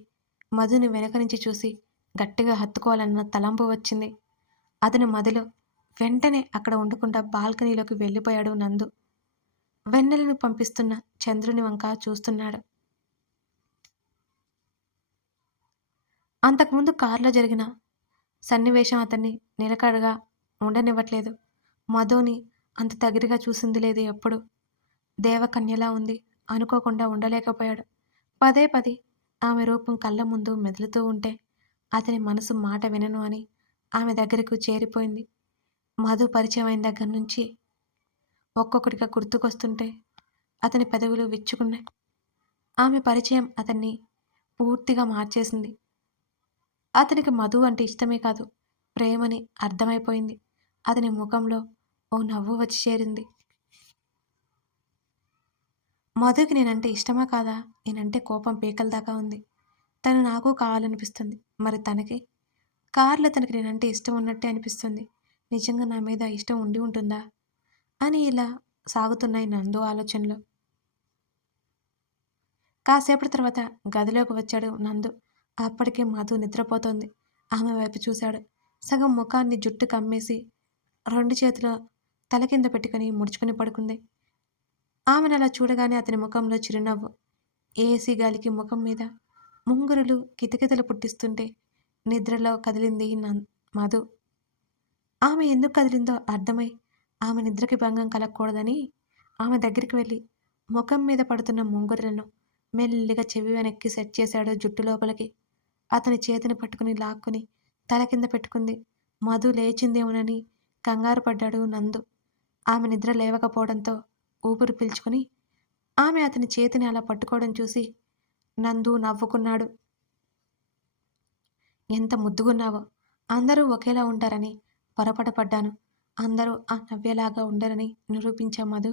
మధుని వెనక నుంచి చూసి గట్టిగా హత్తుకోవాలన్న తలంపు వచ్చింది. అతని మదిలో వెంటనే అక్కడ ఉండకుండా బాల్కనీలోకి వెళ్ళిపోయాడు నందు. వెన్నెలను పంపిస్తున్న చంద్రుని వంక చూస్తున్నాడు. అంతకుముందు కారులో జరిగిన సన్నివేశం అతన్ని నిలకడగా ఉండనివ్వట్లేదు. మధుని అంత దగ్గరగా చూసింది లేదు ఎప్పుడు. దేవకన్యలా ఉంది. అనుకోకుండా ఉండలేకపోయాడు. పదే పదే ఆమె రూపం కళ్ళ ముందు మెదులుతూ ఉంటే అతని మనసు మాట వినను అని ఆమె దగ్గరకు చేరిపోయింది. మధు పరిచయం అయిన దగ్గర నుంచి ఒక్కొక్కటిగా గుర్తుకొస్తుంటే అతని పెదవులు విచ్చుకున్నాయి. ఆమె పరిచయం అతన్ని పూర్తిగా మార్చేసింది. అతనికి మధు అంటే ఇష్టమే కాదు, ప్రేమని అర్థమైపోయింది. అతని ముఖంలో ఓ నవ్వు వచ్చి చేరింది. మధుకి నేనంటే ఇష్టమా కాదా? నేనంటే కోపం పీకల దాకా ఉంది. తను నాకు కావాలనిపిస్తుంది. మరి తనకి? కారులో తనకి నేనంటే ఇష్టం ఉన్నట్టే అనిపిస్తుంది. నిజంగా నా మీద ఇష్టం ఉండి ఉంటుందా? అని ఇలా సాగుతున్నాయి నందు ఆలోచనలు. కాసేపటి తర్వాత గదిలోకి వచ్చాడు నందు. అప్పటికే మధు నిద్రపోతోంది. ఆమె వైపు చూశాడు. సగం ముఖాన్ని జుట్టు కమ్మేసి 2 చేతుల తల కింద పెట్టుకుని ముడుచుకుని పడుకుంది. ఆమెను అలా చూడగానే అతని ముఖంలో చిరునవ్వు. ఏసీ గాలికి ముఖం మీద ముంగురులు కితకితలు పుట్టిస్తుంటే నిద్రలో కదిలింది మధు. ఆమె ఎందుకు కదిలిందో అర్థమై ఆమె నిద్రకి భంగం కలగకూడదని ఆమె దగ్గరికి వెళ్ళి ముఖం మీద పడుతున్న ముంగురులను మెల్లిగా చెవి వెనక్కి సెట్ చేశాడు జుట్టు లోపలికి. అతని చేతిని పట్టుకుని లాక్కుని తల కింద పెట్టుకుంది. మధు లేచిందేమోనని కంగారు పడ్డాడు నందు. ఆమె నిద్ర లేవకపోవడంతో ఊపిరి పీల్చుకుని ఆమె అతని చేతిని అలా పట్టుకోవడం చూసి నందు నవ్వుకున్నాడు. ఎంత ముద్దుగున్నావో! అందరూ ఒకేలా ఉంటారని పొరపాటు పడ్డాను. అందరూ ఆ నవ్వేలాగా ఉండరని నిరూపించా మధు.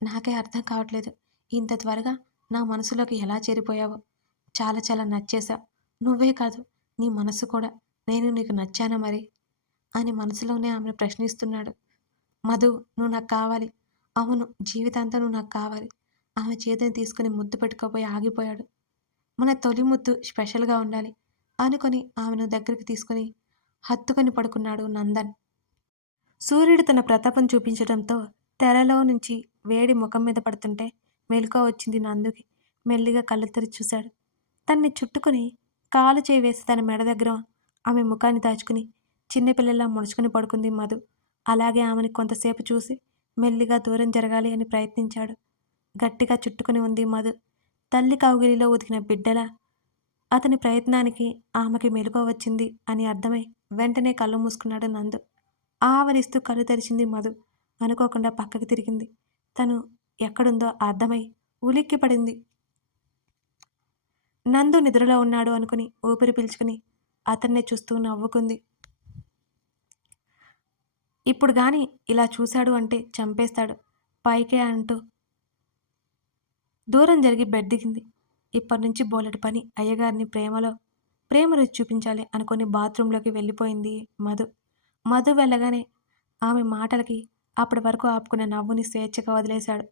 నాకే అర్థం కావట్లేదు. ఇంత త్వరగా నా మనసులోకి ఎలా చేరిపోయావో! చాలా చాలా నచ్చేశావు. నువ్వే కాదు, నీ మనసు కూడా. నేను నీకు నచ్చానా మరి? అని మనసులోనే ఆమెను ప్రశ్నిస్తున్నాడు. మధు, నువ్వు నాకు కావాలి. అవును, జీవితాంతం నువ్వు నాకు కావాలి. ఆమె చేతిని తీసుకుని ముద్దు పెట్టుకోబోయి ఆగిపోయాడు. మన తొలి ముద్దు స్పెషల్‌గా ఉండాలి అనుకొని ఆమెను దగ్గరికి తీసుకొని హత్తుకొని పడుకున్నాడు నందన్. సూర్యుడు తన ప్రతాపం చూపించడంతో తెరలో నుంచి వేడి ముఖం మీద పడుతుంటే మెలకువ వచ్చింది నందుకి. మెల్లిగా కళ్ళు తెరిచి చూశాడు. తన్ని చుట్టుకొని కాలు చేయి వేసి తన మెడ దగ్గర ఆమె ముఖాన్ని దాచుకుని చిన్నపిల్లలా ముడుచుకుని పడుకుంది మధు. అలాగే ఆమెని కొంతసేపు చూసి మెల్లిగా దూరం జరగాలి అని ప్రయత్నించాడు. గట్టిగా చుట్టుకుని ఉంది మధు. తల్లి కౌగిలిలో ఉతికిన బిడ్డలా. అతని ప్రయత్నానికి ఆమెకి మెలకువ వచ్చింది అని అర్థమై వెంటనే కళ్ళు మూసుకున్నాడు నందు. ఆవరిస్తూ కళ్ళు తెరిచింది మధు. అనుకోకుండా పక్కకి తిరిగింది. తను ఎక్కడుందో అర్థమై ఉలిక్కి పడింది. నందు నిద్రలో ఉన్నాడు అనుకుని ఊపిరి పీల్చుకుని అతన్నే చూస్తూ నవ్వుకుంది. ఇప్పుడు గాని ఇలా చూశాడు అంటే చంపేస్తాడు పైకే అంటూ దూరం జరిగి బెడ్ దిగింది. ఇప్పటినుంచి బోలెడు పని. అయ్యగారిని ప్రేమ రుచి చూపించాలి అనుకుని బాత్రూంలోకి వెళ్ళిపోయింది మధు. మధు వెళ్ళగానే ఆమె మాటలకి అప్పటి వరకు ఆపుకున్న నవ్వుని స్వేచ్ఛగా వదిలేశాడు.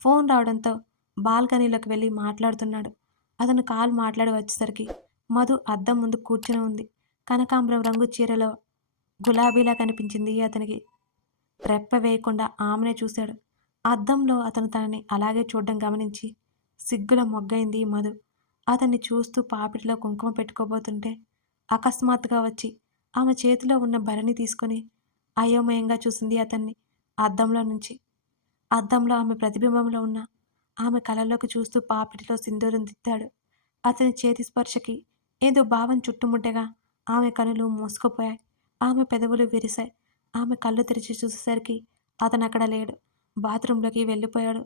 ఫోన్ రావడంతో బాల్కనీలోకి వెళ్ళి మాట్లాడుతున్నాడు. అతను కాల్ మాట్లాడి వచ్చేసరికి మధు అద్దం ముందు కూర్చుని ఉంది. కనకాంబరం రంగు చీరలో గులాబీలా కనిపించింది అతనికి. రెప్ప వేయకుండా ఆమెనే చూశాడు. అద్దంలో అతను తనని అలాగే చూడడం గమనించి సిగ్గుల మొగ్గైంది మధు. అతన్ని చూస్తూ పాపిటిలో కుంకుమ పెట్టుకోబోతుంటే అకస్మాత్తుగా వచ్చి ఆమె చేతిలో ఉన్న భరణి తీసుకొని అయోమయంగా చూసింది అతన్ని అద్దంలో నుంచి. అద్దంలో ఆమె ప్రతిబింబంలో ఉన్న ఆమె కళ్ళలోకి చూస్తూ పాపిటిలో సింధూరం దిద్దాడు. అతని చేతి స్పర్శకి ఏదో భావం చుట్టుముట్టగా ఆమె కనులు మూసుకుపోయాయి. ఆమె పెదవులు విరిశాయి. ఆమె కళ్ళు తెరిచి చూసేసరికి అతను అక్కడ లేడు. బాత్రూంలోకి వెళ్ళిపోయాడు.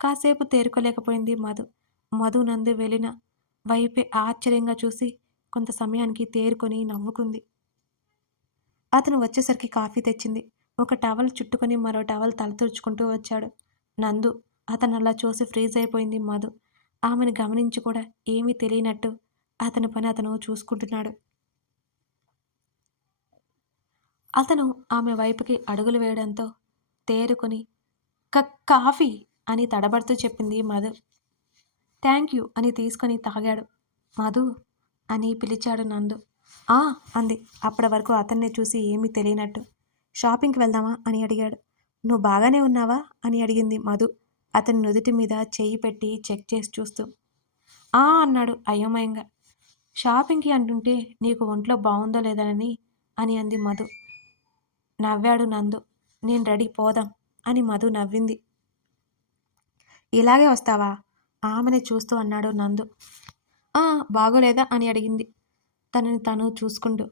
కాసేపు తేరుకోలేకపోయింది మధు. మధు నందు వెళ్ళిన వైపే ఆశ్చర్యంగా చూసి కొంత సమయానికి తేరుకొని నవ్వుకుంది. అతను వచ్చేసరికి కాఫీ తెచ్చింది. ఒక టవల్ చుట్టుకొని మరో టవల్ తల తుడుచుకుంటూ వచ్చాడు నందు. అతను అలా చూసి ఫ్రీజ్ అయిపోయింది మధు. ఆమెను గమనించి కూడా ఏమీ తెలియనట్టు అతని పని అతను చూసుకుంటున్నాడు. అతను ఆమె వైపుకి అడుగులు వేయడంతో తేరుకొని కాఫీ అని తడబడుతూ చెప్పింది మధు. థ్యాంక్ యూ అని తీసుకొని తాగాడు. మధు అని పిలిచాడు నందు. ఆ అంది అప్పటి వరకు అతన్నే చూసి ఏమీ తెలియనట్టు. షాపింగ్కి వెళ్దామా అని అడిగాడు. నువ్వు బాగానే ఉన్నావా అని అడిగింది మధు అతని నుదుటి మీద చెయ్యి పెట్టి చెక్ చేసి చూస్తూ. ఆ అన్నాడు అయోమయంగా. షాపింగ్కి అంటుంటే నీకు ఒంట్లో బాగుందో లేదనని అని అంది మధు. నవ్వాడు నందు. నేను రెడీ, పోదాం అని మధు నవ్వింది. ఇలాగే వస్తావా ఆమెని చూస్తూ అన్నాడు నందు. ఆ బాగోలేదా అని అడిగింది తనని తను చూసుకుంటూ.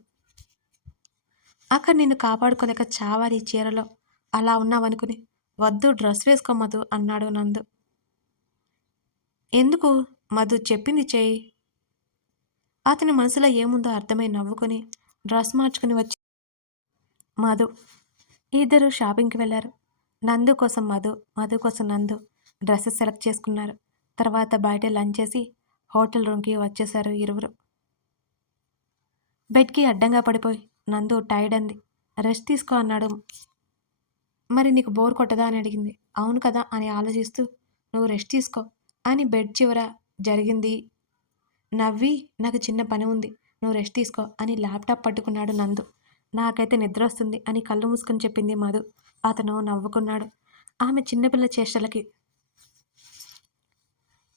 అక్కడ నిన్ను కాపాడుకోలేక చావాలి చీరలో అలా ఉన్నావనుకుని. వద్దు, డ్రెస్ వేసుకోమధు అన్నాడు నందు. ఎందుకు? మధు చెప్పింది చేయి. అతని మనసులో ఏముందో అర్థమై నవ్వుకొని డ్రెస్ మార్చుకుని వచ్చి మధు. ఇద్దరు షాపింగ్కి వెళ్ళారు. నందు కోసం మధు, మధు కోసం నందు డ్రెస్సెస్ సెలెక్ట్ చేసుకున్నారు. తర్వాత బయట లంచ్ చేసి హోటల్ రూమ్కి వచ్చేశారు ఇరువురు. బెడ్కి అడ్డంగా పడిపోయి నందు టైర్డ్ అంది. రెస్ట్ తీసుకో అన్నాడు. మరి నీకు బోర్ కొట్టదా అని అడిగింది. అవును కదా అని ఆలోచిస్తూ నువ్వు రెస్ట్ తీసుకో అని బెడ్ చివర జరిగింది నవ్వి, నాకు చిన్న పని ఉంది, నువ్వు రెస్ట్ తీసుకో అని ల్యాప్టాప్ పట్టుకున్నాడు నందు. నాకైతే నిద్ర వస్తుంది అని కళ్ళు మూసుకొని చెప్పింది మధు. అతను నవ్వుకున్నాడు. ఆమె చిన్నపిల్ల చేష్టలకి.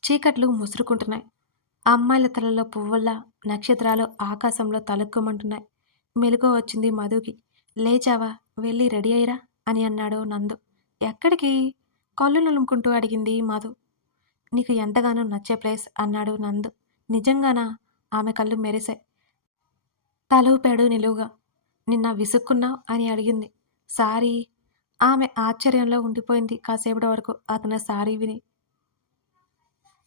చీకట్లు ముసురుకుంటున్నాయి. అమ్మాయిల తలలో పువ్వుల్లా నక్షత్రాలు ఆకాశంలో తలుక్కుమంటున్నాయి. మెలకువ వచ్చింది మధుకి. లేచావా? వెళ్ళి రెడీ అయ్యిరా అని అన్నాడు నందు. ఎక్కడికి? కళ్ళు నులుముకుంటూ అడిగింది మధు. నీకు ఎంతగానో నచ్చే ప్లేస్ అన్నాడు నందు. నిజంగానా? ఆమె కళ్ళు మెరిసాయి. తల ఊపాడు నిలువుగా. నిన్న విసుక్కున్నావ్ అని అడిగింది. సారీ. ఆమె ఆశ్చర్యంలో ఉండిపోయింది కాసేపటి వరకు అతని సారీ విని.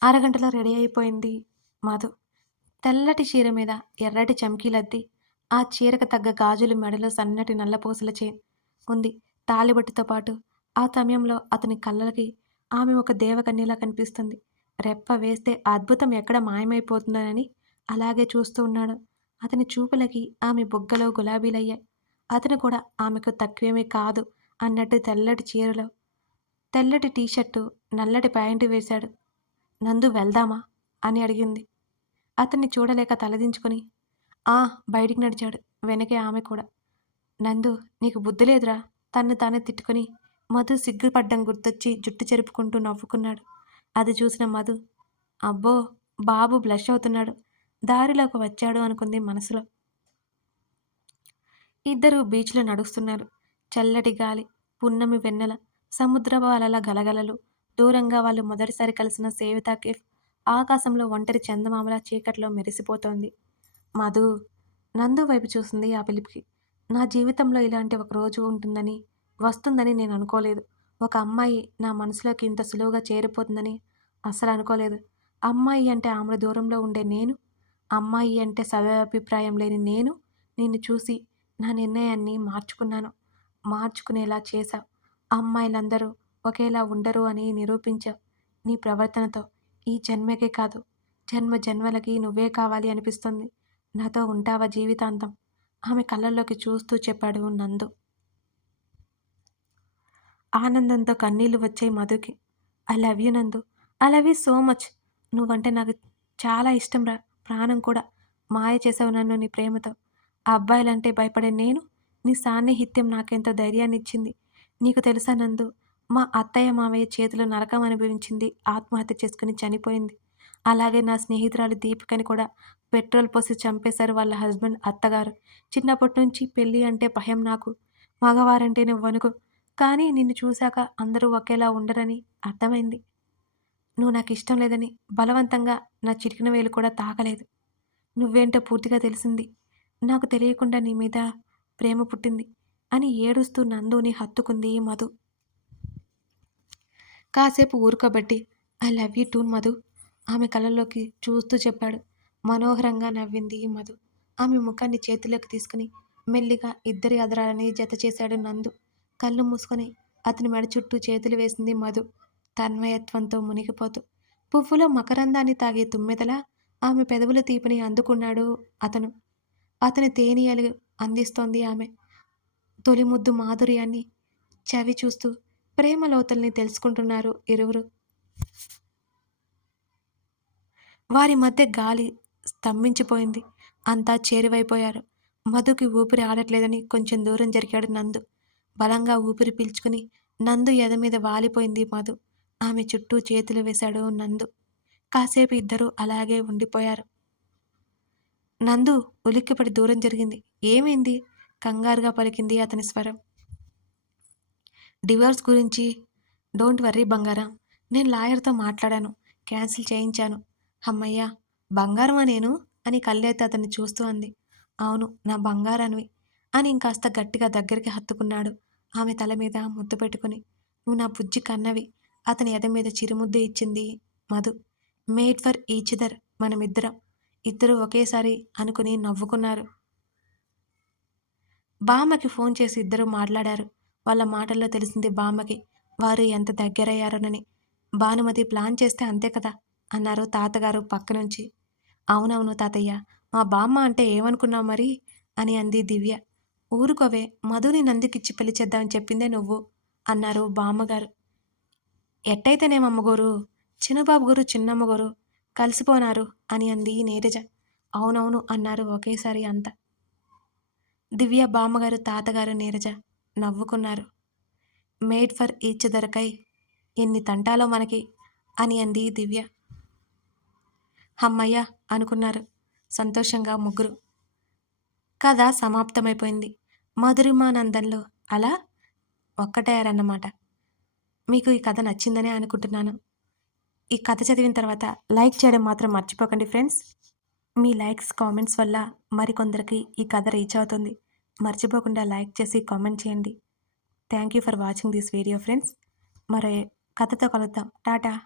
అరగంటలో రెడీ అయిపోయింది మధు. తెల్లటి చీర మీద ఎర్రటి చమ్కీలద్ది, ఆ చీరకు తగ్గ గాజులు మెడలో సన్నటి నల్లపూసల చైన్ ఉంది. తాళిబొట్టుతో పాటు ఆ సమయంలో అతని కళ్ళకి ఆమె ఒక దేవకన్యలా కనిపిస్తుంది. రెప్ప వేస్తే అద్భుతం ఎక్కడ మాయమైపోతుందోనని అలాగే చూస్తూ ఉన్నాడు. అతని చూపులకి ఆమె బుగ్గలో గులాబీలయ్యాయి. అతను కూడా ఆమెకు తక్కువేమీ కాదు అన్నట్టు తెల్లటి చీరలో, తెల్లటి టీషర్టు, నల్లటి ప్యాంటు వేశాడు. నందు వెళ్దామా అని అడిగింది. అతన్ని చూడలేక తలదించుకుని ఆ బయటికి నడిచాడు. వెనకే ఆమె కూడా. నందు నీకు బుద్ధి లేదురా తన్ను తానే తిట్టుకుని మధు సిగ్గుపడ్డం గుర్తొచ్చి జుట్టు చెరుపుకుంటూ నవ్వుకున్నాడు. అది చూసిన మధు అబ్బో బాబు బ్లష్ అవుతున్నాడు. దారిలోకి వచ్చాడు అనుకుంది మనసులో. ఇద్దరూ బీచ్లో నడుస్తున్నారు. చల్లటి గాలి, పున్నమి వెన్నెల, సముద్రపు అలల గలగలలు. దూరంగా వాళ్ళు మొదటిసారి కలిసిన సేవితా కేఫ్ ఆకాశంలో ఒంటరి చందమామల చీకట్లో మెరిసిపోతోంది. మధు నందు వైపు చూసింది ఆ పిలుపుకి. నా జీవితంలో ఇలాంటి ఒక రోజు ఉంటుందని, వస్తుందని నేను అనుకోలేదు. ఒక అమ్మాయి నా మనసులోకి ఇంత సులువుగా చేరిపోతుందని అస్సలు అనుకోలేదు. అమ్మాయి అంటే ఆమె దూరంలో ఉండే నేను, అమ్మాయి అంటే సదభిప్రాయం లేని నేను నిన్ను చూసి నా నిర్ణయాన్ని మార్చుకున్నాను. మార్చుకునేలా చేశావు. అమ్మాయిలందరూ ఒకేలా ఉండరు అని నిరూపించావు. నీ ప్రవర్తనతో ఈ జన్మకే కాదు, జన్మ జన్మలకి నువ్వే కావాలి అనిపిస్తుంది. నాతో ఉంటావా జీవితాంతం? ఆమె కళ్ళల్లోకి చూస్తూ చెప్పాడు నందు. ఆనందంతో కన్నీళ్లు వచ్చాయి మధుకి. ఐ లవ్ యూ నందు. I love you so much. నువ్వంటే నాకు చాలా ఇష్టం రా. ప్రాణం కూడా. మాయ చేసావు నన్ను నీ ప్రేమతో. ఆ అబ్బాయిలంటే భయపడే నేను, నీ సాన్నిహిత్యం నాకెంతో ధైర్యాన్నిచ్చింది. నీకు తెలుసా నందు, మా అత్తయ్య మావయ్య చేతిలో నరకం అనుభవించింది, ఆత్మహత్య చేసుకుని చనిపోయింది. అలాగే నా స్నేహితురాలు దీపికని కూడా పెట్రోల్ పోసి చంపేశారు వాళ్ళ హస్బెండ్, అత్తగారు. చిన్నప్పటి నుంచి పెళ్ళి అంటే భయం నాకు. మగవారంటేనే వణుకు. కానీ నిన్ను చూశాక అందరూ ఒకేలా ఉండరని అర్థమైంది. నువ్వు నాకిష్టం లేదని బలవంతంగా నా చిటికెన వేలు కూడా తాకలేదు. నువ్వేంటో పూర్తిగా తెలిసింది. నాకు తెలియకుండా నీ మీద ప్రేమ పుట్టింది అని ఏడుస్తూ నందుని హత్తుకుంది మధు. కాసేపు ఊరుకోబెట్టి I love you too Madhu ఆమె కళ్ళల్లోకి చూస్తూ చెప్పాడు. మనోహరంగా నవ్వింది మధు. ఆమె ముఖాన్ని చేతిలోకి తీసుకుని మెల్లిగా ఇద్దరి అదరాలని జత చేశాడు నందు. కళ్ళు మూసుకొని అతని మెడ చుట్టూ చేతులు వేసింది మధు, తన్మయత్వంతో మునిగిపోతూ. పువ్వులో మకరందాన్ని తాగే తుమ్మెదలా ఆమె పెదవుల తీపిని అందుకున్నాడు అతను. అతని తేనీయలు అందిస్తోంది ఆమె. తొలి ముద్దు మాధుర్యాన్ని చవి చూస్తూ ప్రేమ లోతుల్ని తెలుసుకుంటున్నారు ఇరువురు. వారి మధ్య గాలి స్తంభించిపోయింది. అంతా చేరువైపోయారు. మధుకి ఊపిరి ఆడట్లేదని కొంచెం దూరం జరిగాడు నందు. బలంగా ఊపిరి పీల్చుకుని నందు ఎద మీద వాలిపోయింది మధు. ఆమె చుట్టూ చేతులు వేశాడు నందు. కాసేపు ఇద్దరూ అలాగే ఉండిపోయారు. నందు ఉలిక్కిపడి దూరం జరిగింది. ఏమైంది? కంగారుగా పలికింది అతని స్వరం. డివోర్స్ గురించి డోంట్ వర్రీ బంగారం. నేను లాయర్తో మాట్లాడాను. క్యాన్సిల్ చేయించాను. హమ్మయ్యా! బంగారమా నేను? అని కళ్ళెత్తి అతన్ని చూస్తూ అంది. అవును నా బంగారానివి అని ఇంకాస్త గట్టిగా దగ్గరికి హత్తుకున్నాడు ఆమె తల మీద ముద్దు పెట్టుకుని. నువ్వు నా బుజ్జి కన్నవి. అతని ఎద మీద చిరుముద్దు ఇచ్చింది Madhu. Made for each other, మనమిద్దరం. ఇద్దరూ ఒకేసారి అనుకుని నవ్వుకున్నారు. బామ్మకి ఫోన్ చేసి ఇద్దరూ మాట్లాడారు. వాళ్ళ మాటల్లో తెలిసింది బామ్మకి వారు ఎంత దగ్గరయ్యారోనని. భానుమతి ప్లాన్ చేస్తే అంతే కదా అన్నారు తాతగారు పక్క నుంచి. అవునవును తాతయ్య, మా బామ్మ అంటే ఏమనుకున్నావు మరి అని అంది దివ్య. ఊరుకోవే, మధుని నందికిచ్చి పెళ్లి చేద్దామని చెప్పిందే నువ్వు అన్నారు బామ్మగారు. ఎట్టయితేనేమమ్మగోరు, చిన్నబాబు గారు చిన్నమ్మగారు కలిసిపోనారు అని అంది నీరజ. అవునవును అన్నారు ఒకేసారి అంతా. దివ్య బామ్మగారు తాతగారు నీరజ నవ్వుకున్నారు. మేడ్ ఫర్ ఈచ్ దొరకై ఎన్ని తంటాలో మనకి అని అంది దివ్య. హమ్మయ్య అనుకున్నారు సంతోషంగా ముగ్గురు. కథ సమాప్తమైపోయింది. మధురిమానందన్లు అలా ఒక్కటయ్యారన్నమాట. మీకు ఈ కథ నచ్చిందనే అనుకుంటున్నాను. ఈ కథ చదివిన తర్వాత లైక్ చేయడం మాత్రం మర్చిపోకండి ఫ్రెండ్స్. మీ లైక్స్, కామెంట్స్ వల్ల మరికొందరికి ఈ కథ రీచ్ అవుతుంది. మర్చిపోకుండా లైక్ చేసి కామెంట్ చేయండి. Thank you for watching this video friends. మరో కథతో కలుద్దాం. టాటా.